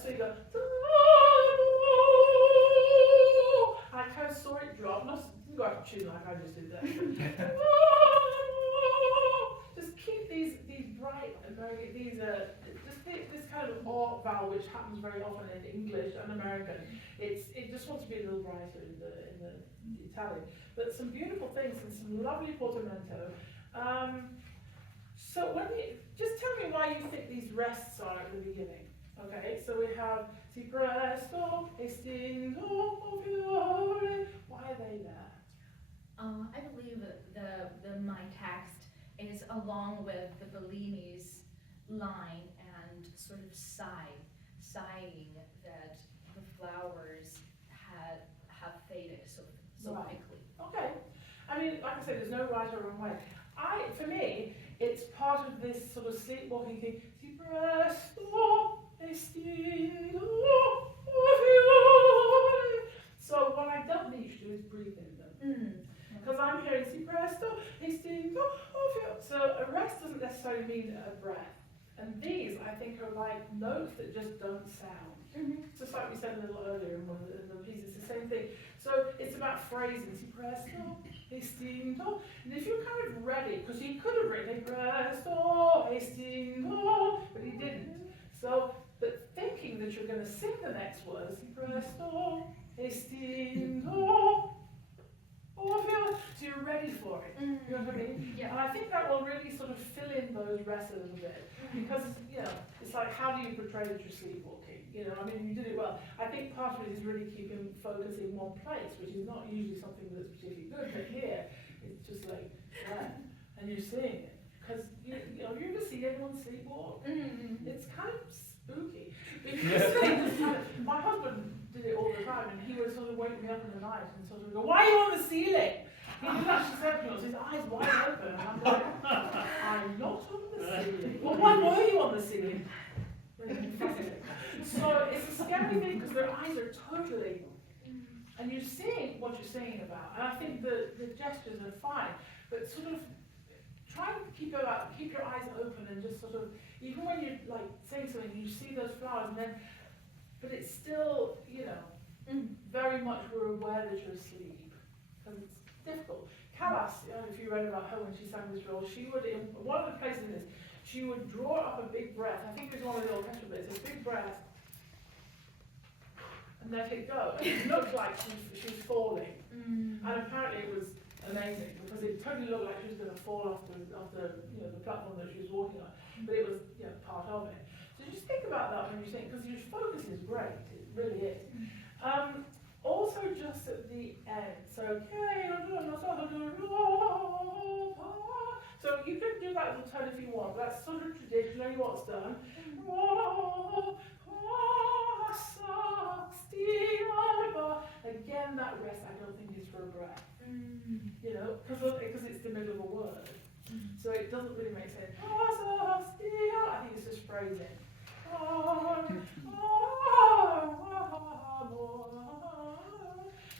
so you go, I kind of saw it drop, not go out to tune like I just did there. Just keep these bright American, this kind of R vowel, which happens very often in English and American. It just wants to be a little brighter in the Italian. But some beautiful things and some lovely portamento. So just tell me why you think these rests are at the beginning. Okay, so we have si presto, estinto, fiore. Why are they there? I believe my text is along with the Bellini's line and sort of sighing that the flowers have faded so Right. quickly. Okay. I mean, like I said, there's no right or wrong way. For me, it's part of this sort of sleepwalking thing. Si presto, estinto, fiore. So what I don't need you to do is breathe in them. Because I'm hearing si presto, estinto, fiore. So a rest doesn't necessarily mean a breath. And these, I think, are like notes that just don't sound. Just like we said a little earlier in one of the pieces, it's the same thing. So it's about phrasing, si presto, estinto. And if you're kind of ready, because he could have written presto, estinto, but he didn't. So, but thinking that you're going to sing the next word, si presto, estinto, so you're ready for it. You know what I mean? Yeah. And I think that will really sort of fill in those rests a little bit. Because, it's like, how do you portray that you're sleepwalking? I mean, you did it well. I think part of it is really keeping focus in one place, which is not usually something that's particularly good, but here, it's just like, that, and you're seeing it. Because, you ever see anyone sleepwalk? It's kind of spooky. Because my husband did it all the time, and he would sort of wake me up in the night and sort of go, why are you on the ceiling? He didn't actually say it, his eyes wide open, and I'm like, I'm not on the ceiling. Well, why were you on the ceiling? So it's a scary thing because their eyes are totally, and you're seeing what you're singing about. And I think the gestures are fine, but sort of try and keep your eyes open and just sort of, even when you're like saying something, you see those flowers, and then, but it's still, very much we're aware that you're asleep, because it's difficult. Callas, if you read about her when she sang this role, she would, in one of the places in this, she would draw up a big breath. I think it was one of the orchestral bits, a big breath, and let it go. And it looked like she was falling. And apparently it was amazing, because it totally looked like she was going to fall off the platform that she was walking on. But it was part of it. So just think about that when you sing, because your focus is great, it really is. Also just at the end, so you can do that little tone if you want. That's sort of traditionally what's done. Again, that rest I don't think is for a breath. Because it's the middle of a word. So it doesn't really make sense. I think it's just phrasing.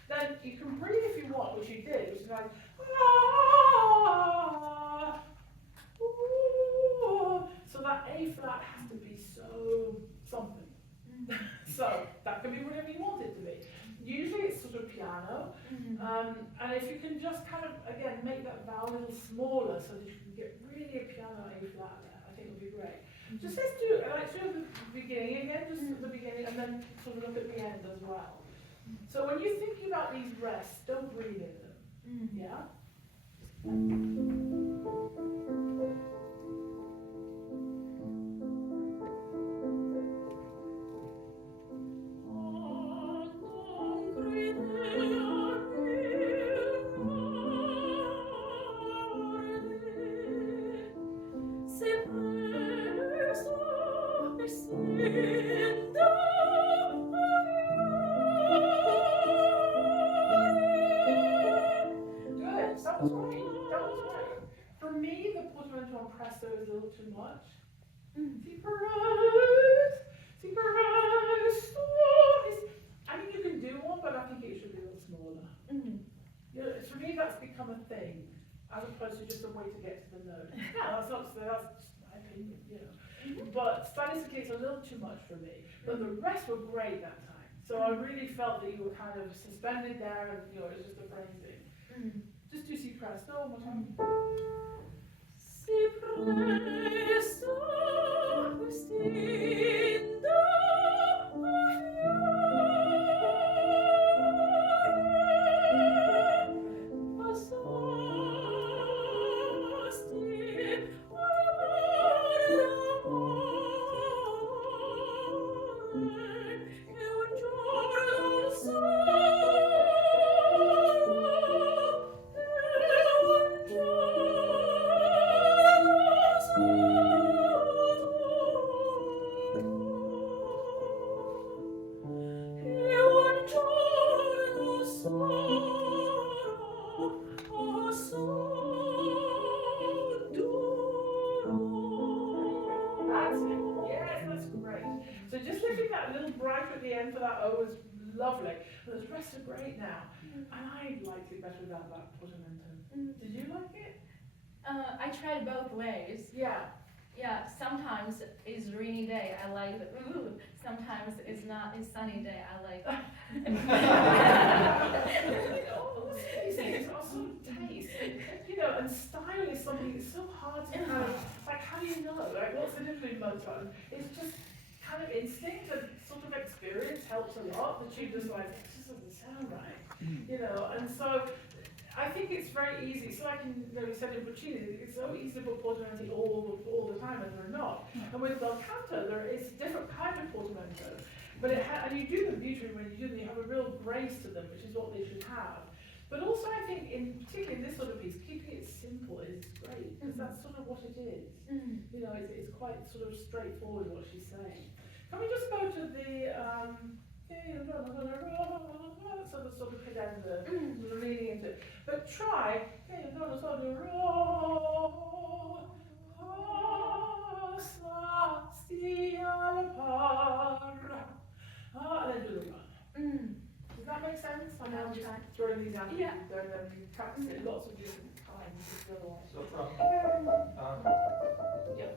Then you can breathe if you want, which you did, which is like, so that A flat has to be so something. So that can be whatever you want it to be. Usually it's sort of piano, and if you can just kind of, again, make that vowel a little smaller so that you can get really a piano A flat there, I think would be great. Just let's do the beginning again, just at the beginning, and then sort of look at the end as well. So when you're thinking about these rests, don't breathe in them. Yeah? Presto is a little too much. I mean, you can do one, but I think it should be a little smaller. that's become a thing, as opposed to just a way to get to the note. Yeah, that's not, that's just my opinion, you know. But stylistically, it's a little too much for me. But the rest were great that time. So I really felt that you were kind of suspended there, and you know, it was just a phrasing. Just do si presto one more time. Si presto quest'inda for that O was lovely. But the rest are great now. And I liked it better without that portamento. Did you like it? I tried both ways. Yeah. Yeah, sometimes it's rainy day, I like the ooh. Sometimes it's not, it's sunny day, I like These things are sort of taste. You know, and style is something that's so hard to kind of, like, how do you know? Like, what's the difference between Mozart? It's just kind of instinct and sort of experience helps a lot. The tune just like, it just doesn't sound right. You know, and so I think it's very easy. So like in, you know, we said in Puccini, it's so easy to put portamento all the time, and they're not. And with bel canto, there is a different kind of portamento. But and you do them beautifully when you do them, you have a real grace to them, which is what they should have. But also I think, particularly in this sort of piece, keeping it simple is great, because that's sort of what it is. You know, it's quite sort of straightforward what she's saying. Can we just go to the, so the sort of cadenza, leaning into it. But try, and then do the run. Does that make sense? I'm now just throwing these out. Yeah. They're practice it lots of different times. Soprano. Yep.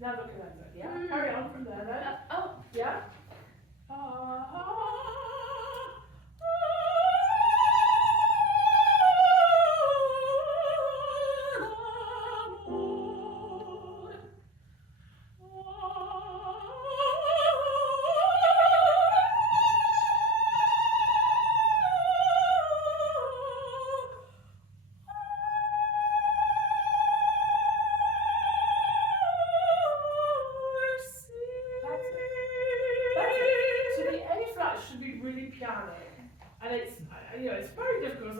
Now look at that. Yeah. Carry on from there then. Yeah.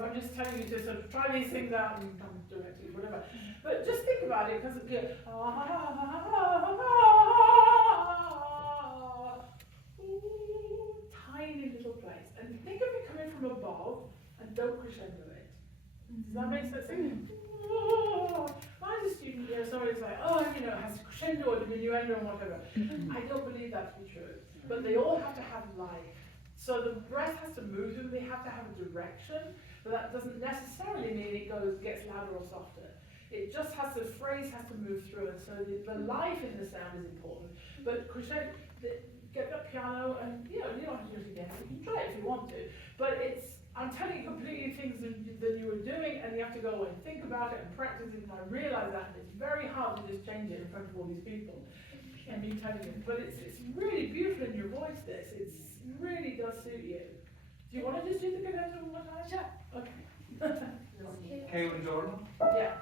I'm just telling you to sort of try these things out and come directly, whatever. But just think about it, because tiny little place, and think of it coming from above, and don't crescendo it. Does that make sense? Mine's a student here, so it's like, oh, you know, it has crescendo or diminuendo and whatever. I don't believe that to be true, but they all have to have life. So the breath has to move them, they have to have a direction, but that doesn't necessarily mean it gets louder or softer. It just has, the phrase has to move through, and so the life in the sound is important. But crescendo, get that piano, and you don't have to do it again, you can try it if you want to, but I'm telling you completely things that you were doing, and you have to go and think about it and practice it, and I realize that, and it's very hard to just change it in front of all these people, and me telling you, but it's really beautiful in your voice, this, it really does suit you. Do you want to just do the cadenza one more time? Sure. Okay. Che un giorno. Yeah.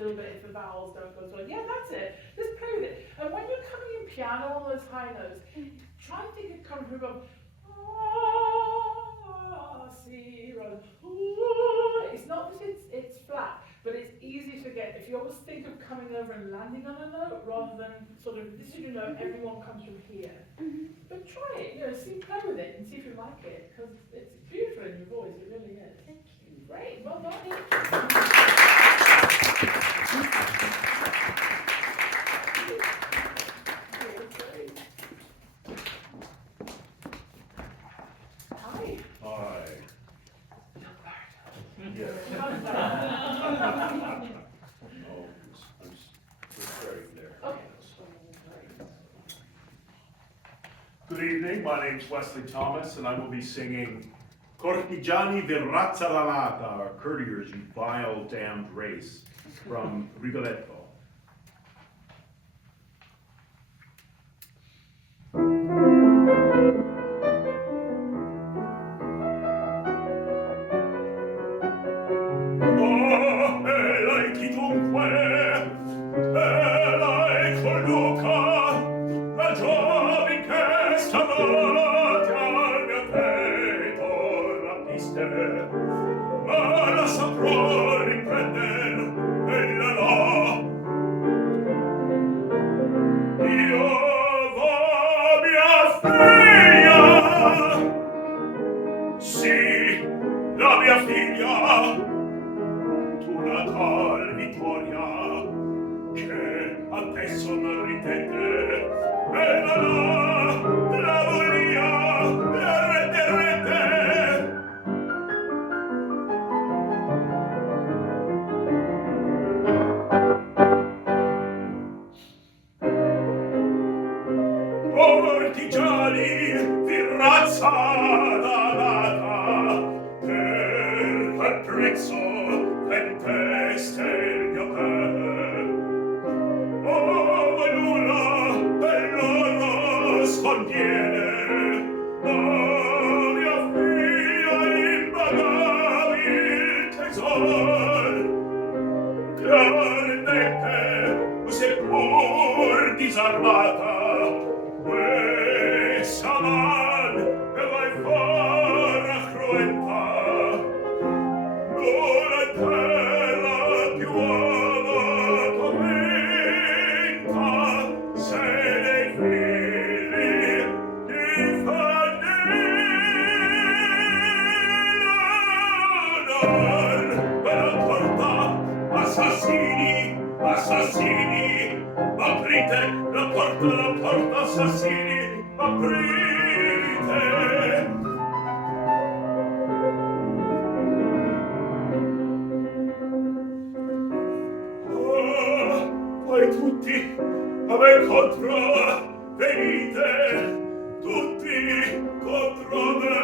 little bit if the vowels don't go through. Yeah, that's it. Just play with it. And when you're coming in piano on those high notes, try and think of coming through from C rather than it's not that it's flat, but it's easy to get. If you always think of coming over and landing on a note rather than sort of this is everyone comes from here. But try it, see, play with it and see if you like it, because it's beautiful in your voice, it really is. Thank you. Great, well done. Hi. Hi. Yes. Oh, it's right there. Okay. Good evening, my name's Wesley Thomas, and I will be singing Cortigiani di razza dannata, or courtiers, you vile damned race, from Rigoletto. Ma la saprò riprender e la io vo mia figlia, sì, la mia figlia, tu la tal vittoria che adesso non ritende e la volia la renderete. Cortigiani di razza dannata, per prezzo penteste il mio per. Oh, nulla per loro scontiene, la mia figlia impagabil tesor. Claramente, seppur disarmata, questa man e vai fora cruenta, l'ora in terra più amatormenta, se dei figli di fanninor per la porta assassini, assassini, aprite la porta, assassini, aprite. Voi tutti a me contro venite, tutti contro me.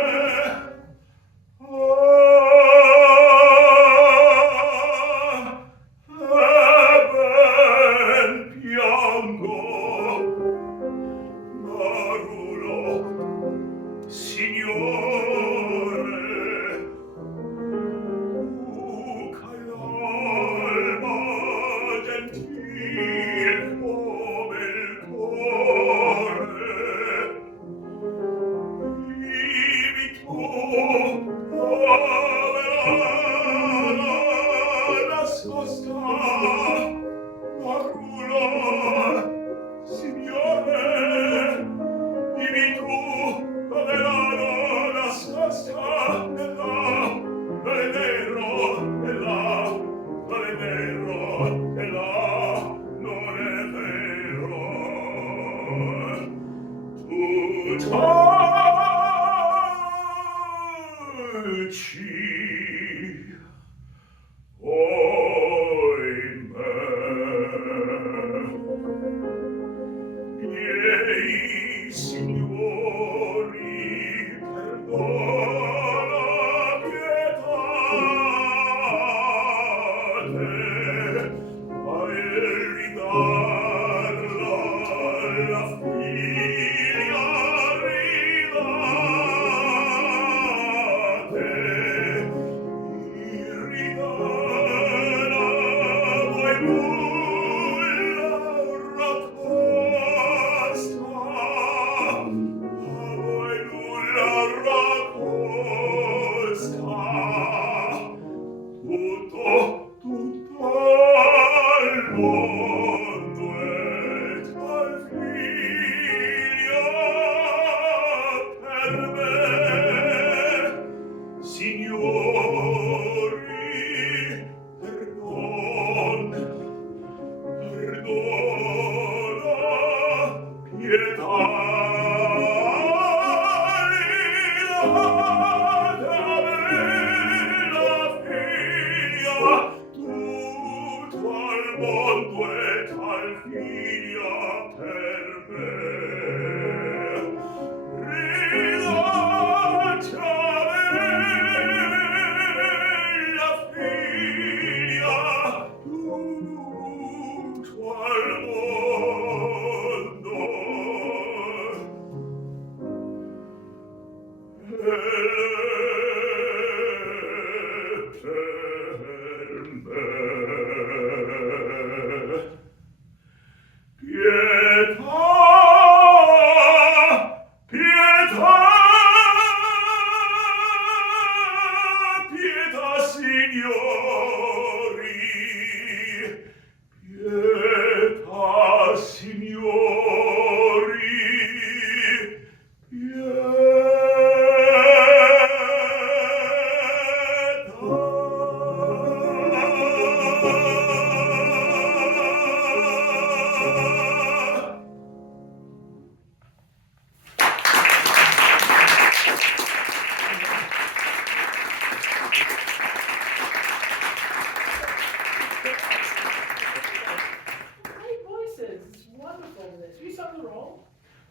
Ben piango, Marulo, Signore, che l'alma gentil come il cuore, vivi tu, povera nascosta, Marulo, Signore, vivi tu, poverano, nascosta, e là, non è vero, e là, non è vero, e là, non è vero. Tu taci, miei signori, perdona pietate, a ridarla alla figlia ridate.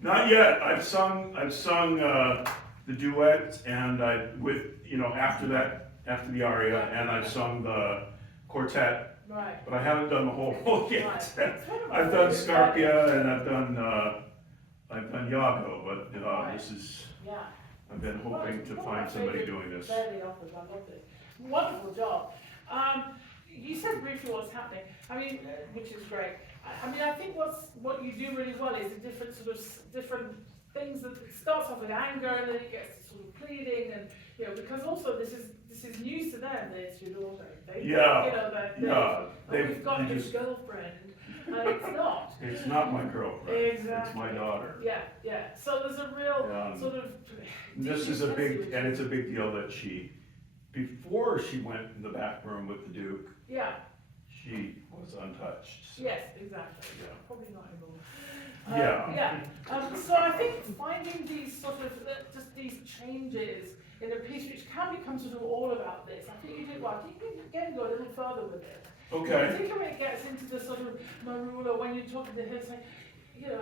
Not yet. I've sung the duet, and after the aria, and I've sung the quartet, Right. but I haven't done the whole role yet. Right. It's one of my I've done favorites. Scarpia and I've done Iago, but Right. this is, Yeah. I've been hoping to find somebody doing this. Verdi offers, I love it. Wonderful job. You said briefly what's happening. I mean, which is great. I mean, I think what you do really well is the different different things that it starts off with anger and then it gets to sort of pleading and because also this is news to them. It's your daughter. They They've we've got they this just- girlfriend. It's not. It's not my girlfriend. Exactly. It's my daughter. Yeah, yeah. So there's a real sort of. This is it's a big deal that before she went in the back room with the Duke, Yeah. she was untouched. So, Yes, exactly. Yeah. Probably not anymore. Yeah. So I think finding these sort of just these changes in a piece which can become sort of all about this. I think you did well. I think you can again go a little further with it. Okay. Particularly when it gets into the sort of marula when you're talking to him saying,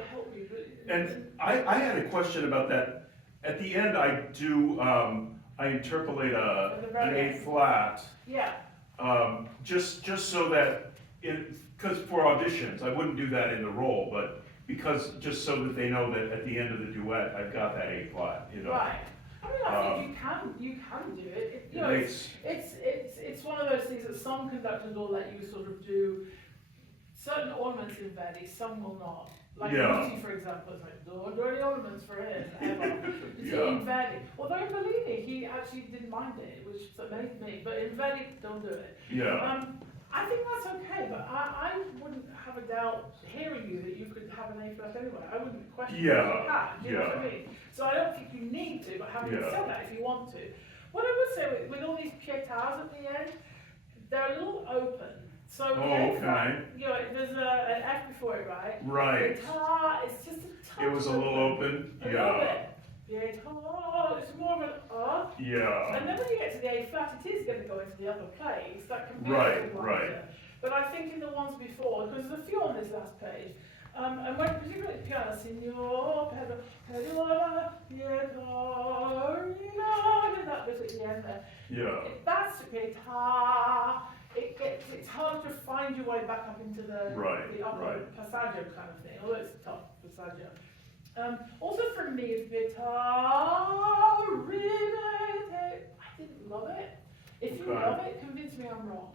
help me. And I had a question about that. At the end, I do I interpolate an A flat. Yeah. Just so that because for auditions, I wouldn't do that in the role, but just so that they know that at the end of the duet, I've got that A flat. Right. I mean, I think you can do it. It's one of those things that some conductors will let you sort of do certain ornaments in Verdi, some will not. Like Muti, for example, it's like, don't do any ornaments for him, ever. In Verdi. Although in Bellini, he actually didn't mind it, which amazed me. But in Verdi, don't do it. Yeah. I think that's okay, but I wouldn't have a doubt hearing you that you could have an A flat anyway. I wouldn't question if you had, do you know what I mean? So I don't think you need to, but having said that, if you want to. What I would say with all these pietas at the end, they're a little open. So the A flat, there's an F before it, right? Right. Pietà, it's just a touch. It was a little open. A little bit. Pietà, it's more of an Yeah. And then when you get to the A flat, it is going to go into the upper place. That can be Right, a little right. lighter. But I think in the ones before, because there's a few on this last page, and when particularly at piano, Signor, Pedro, Pietà, that bit at the end there. Yeah. That's Pietà. It's hard to find your way back up into the upper passaggio kind of thing, although it's a tough passaggio. Also for me, it's Pietà, I didn't love it. If you love it, convince me I'm wrong.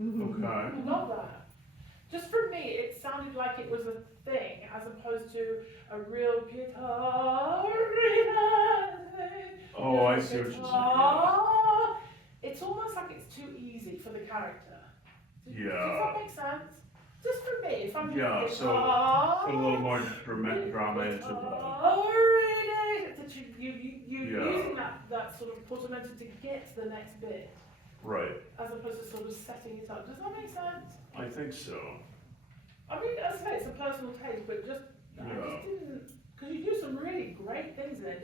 Okay. I love that. Just for me, it sounded like it was a thing, as opposed to a real Pietà. Oh, I see what you're saying. It's almost like it's too easy for the character. Does Yeah. that make sense? Just for me, if I'm doing Yeah, Pietà, so put a little more drama into the. that you're using that sort of portamento to get to the next bit, Right. as opposed to sort of setting it up. Does that make sense? I think so. I mean, as I say, it's a personal taste, but I just didn't, because you do some really great things in it.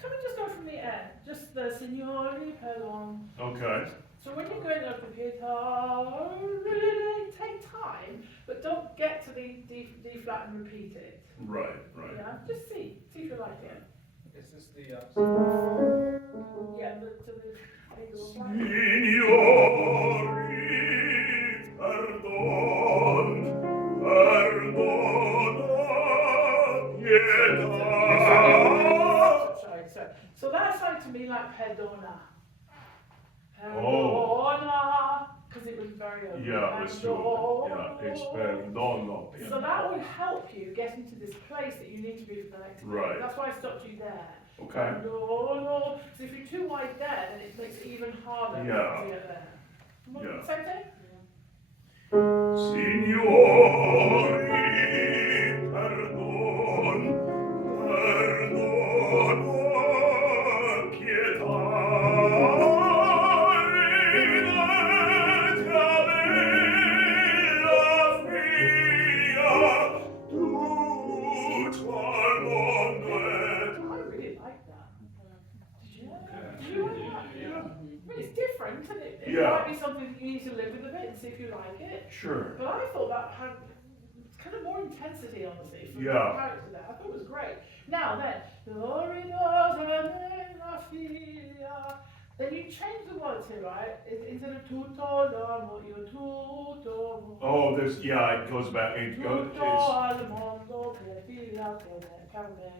Can we just go from the end? Just the Signori Perdon. Okay. So when you're going up the Pietà, really take time, but don't get to the D flat and repeat it. Right. Yeah, just see if you like it. Is this the, Yeah, to the Signori, perdon, perdona, pietà. So that's like sounded to me like perdona. Oh. Perdona, because it was very open. Yeah, it's too open. Yeah, it's perdono. So that would help you get into this place that you need to be for the next Right. minute. That's why I stopped you there. Okay. Perdona. So if you're too wide there, then it makes it even harder Yeah. to get there. Yeah. Same thing? Signori, perdon, perdono, pietà, rinete a bella figlia, tutto al mondo I really like that. Did you like that? Did you like that? Yeah. I mean, it's different, and it Yeah. might be something that you need to live with a bit and see if you like it. Sure. But I thought that had kind of more intensity, honestly, from the Yeah. character there. I thought it was great. Now then, then you change the words here, right? Instead of tutto l'uomo, you're tutto. Oh, there's, yeah, it goes back, it goes, Tutto it's al mondo per figlia per me.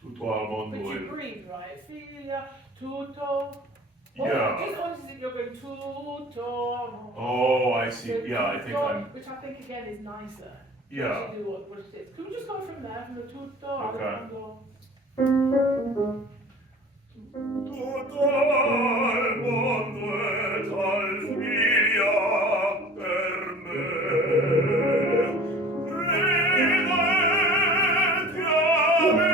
tutto al But mondo. you breathe, right? Figlia, tutto. Yeah. Just notice that you're going tutto. Oh, I see, So yeah, I think tutto, I'm, which I think again is nicer. yeah, To do what it is. Can we just go from there, from the tutto al Okay. mondo? tutto al mondo è tal figlia per me. Credete a me,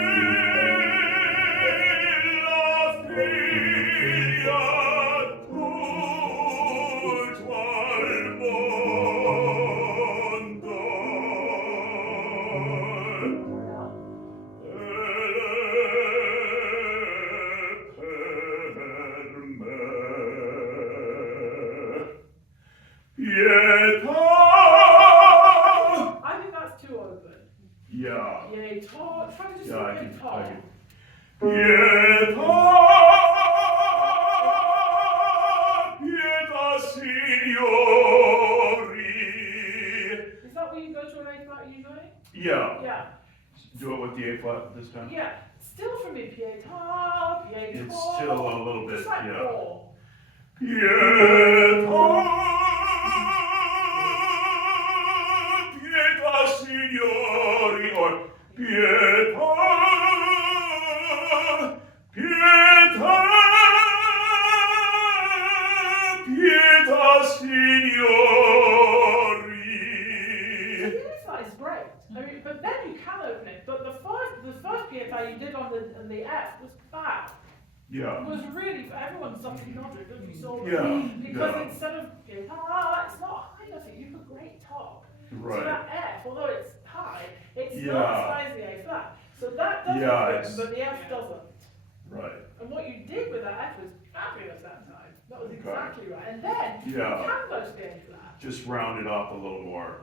la figlia, tutto al mondo. I think that's too open. Yeah. Yay, tall. Try to just Yeah, I make can, it tall. Pietà, pietà, signori. Is that where you go to an A flat usually? Yeah. Yeah. Do it with the A flat this time? Yeah. Still for me, pietà, pietà. It's still a little bit, Just like yeah. all. Pietà, pietà, signori, or pietà, pietà, pietà, signori. The flat is great. I mean, but then you can open it. But the first pietà you did on the F was bad. Yeah. It was really, everyone's something nodded, don't you? So Yeah, because yeah. instead of it's not high enough, you put great top. So Right. that F, although it's high, it's Yeah. not as high as the A flat. So that does Yeah, look good, it's- but the F doesn't. Right. And what you did with that F was fabulous that time. That was Okay. exactly right. And then you Yeah. can go to the A flat. Just round it up a little more.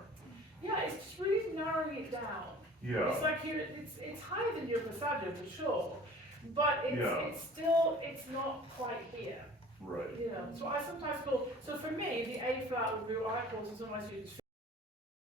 Yeah, it's just really narrowing it down. Yeah. It's like it's higher than your passaggio for sure, but Yeah. it's not quite here. Right. You know, so I sometimes call, so for me, the A flat would be what I call to some of my students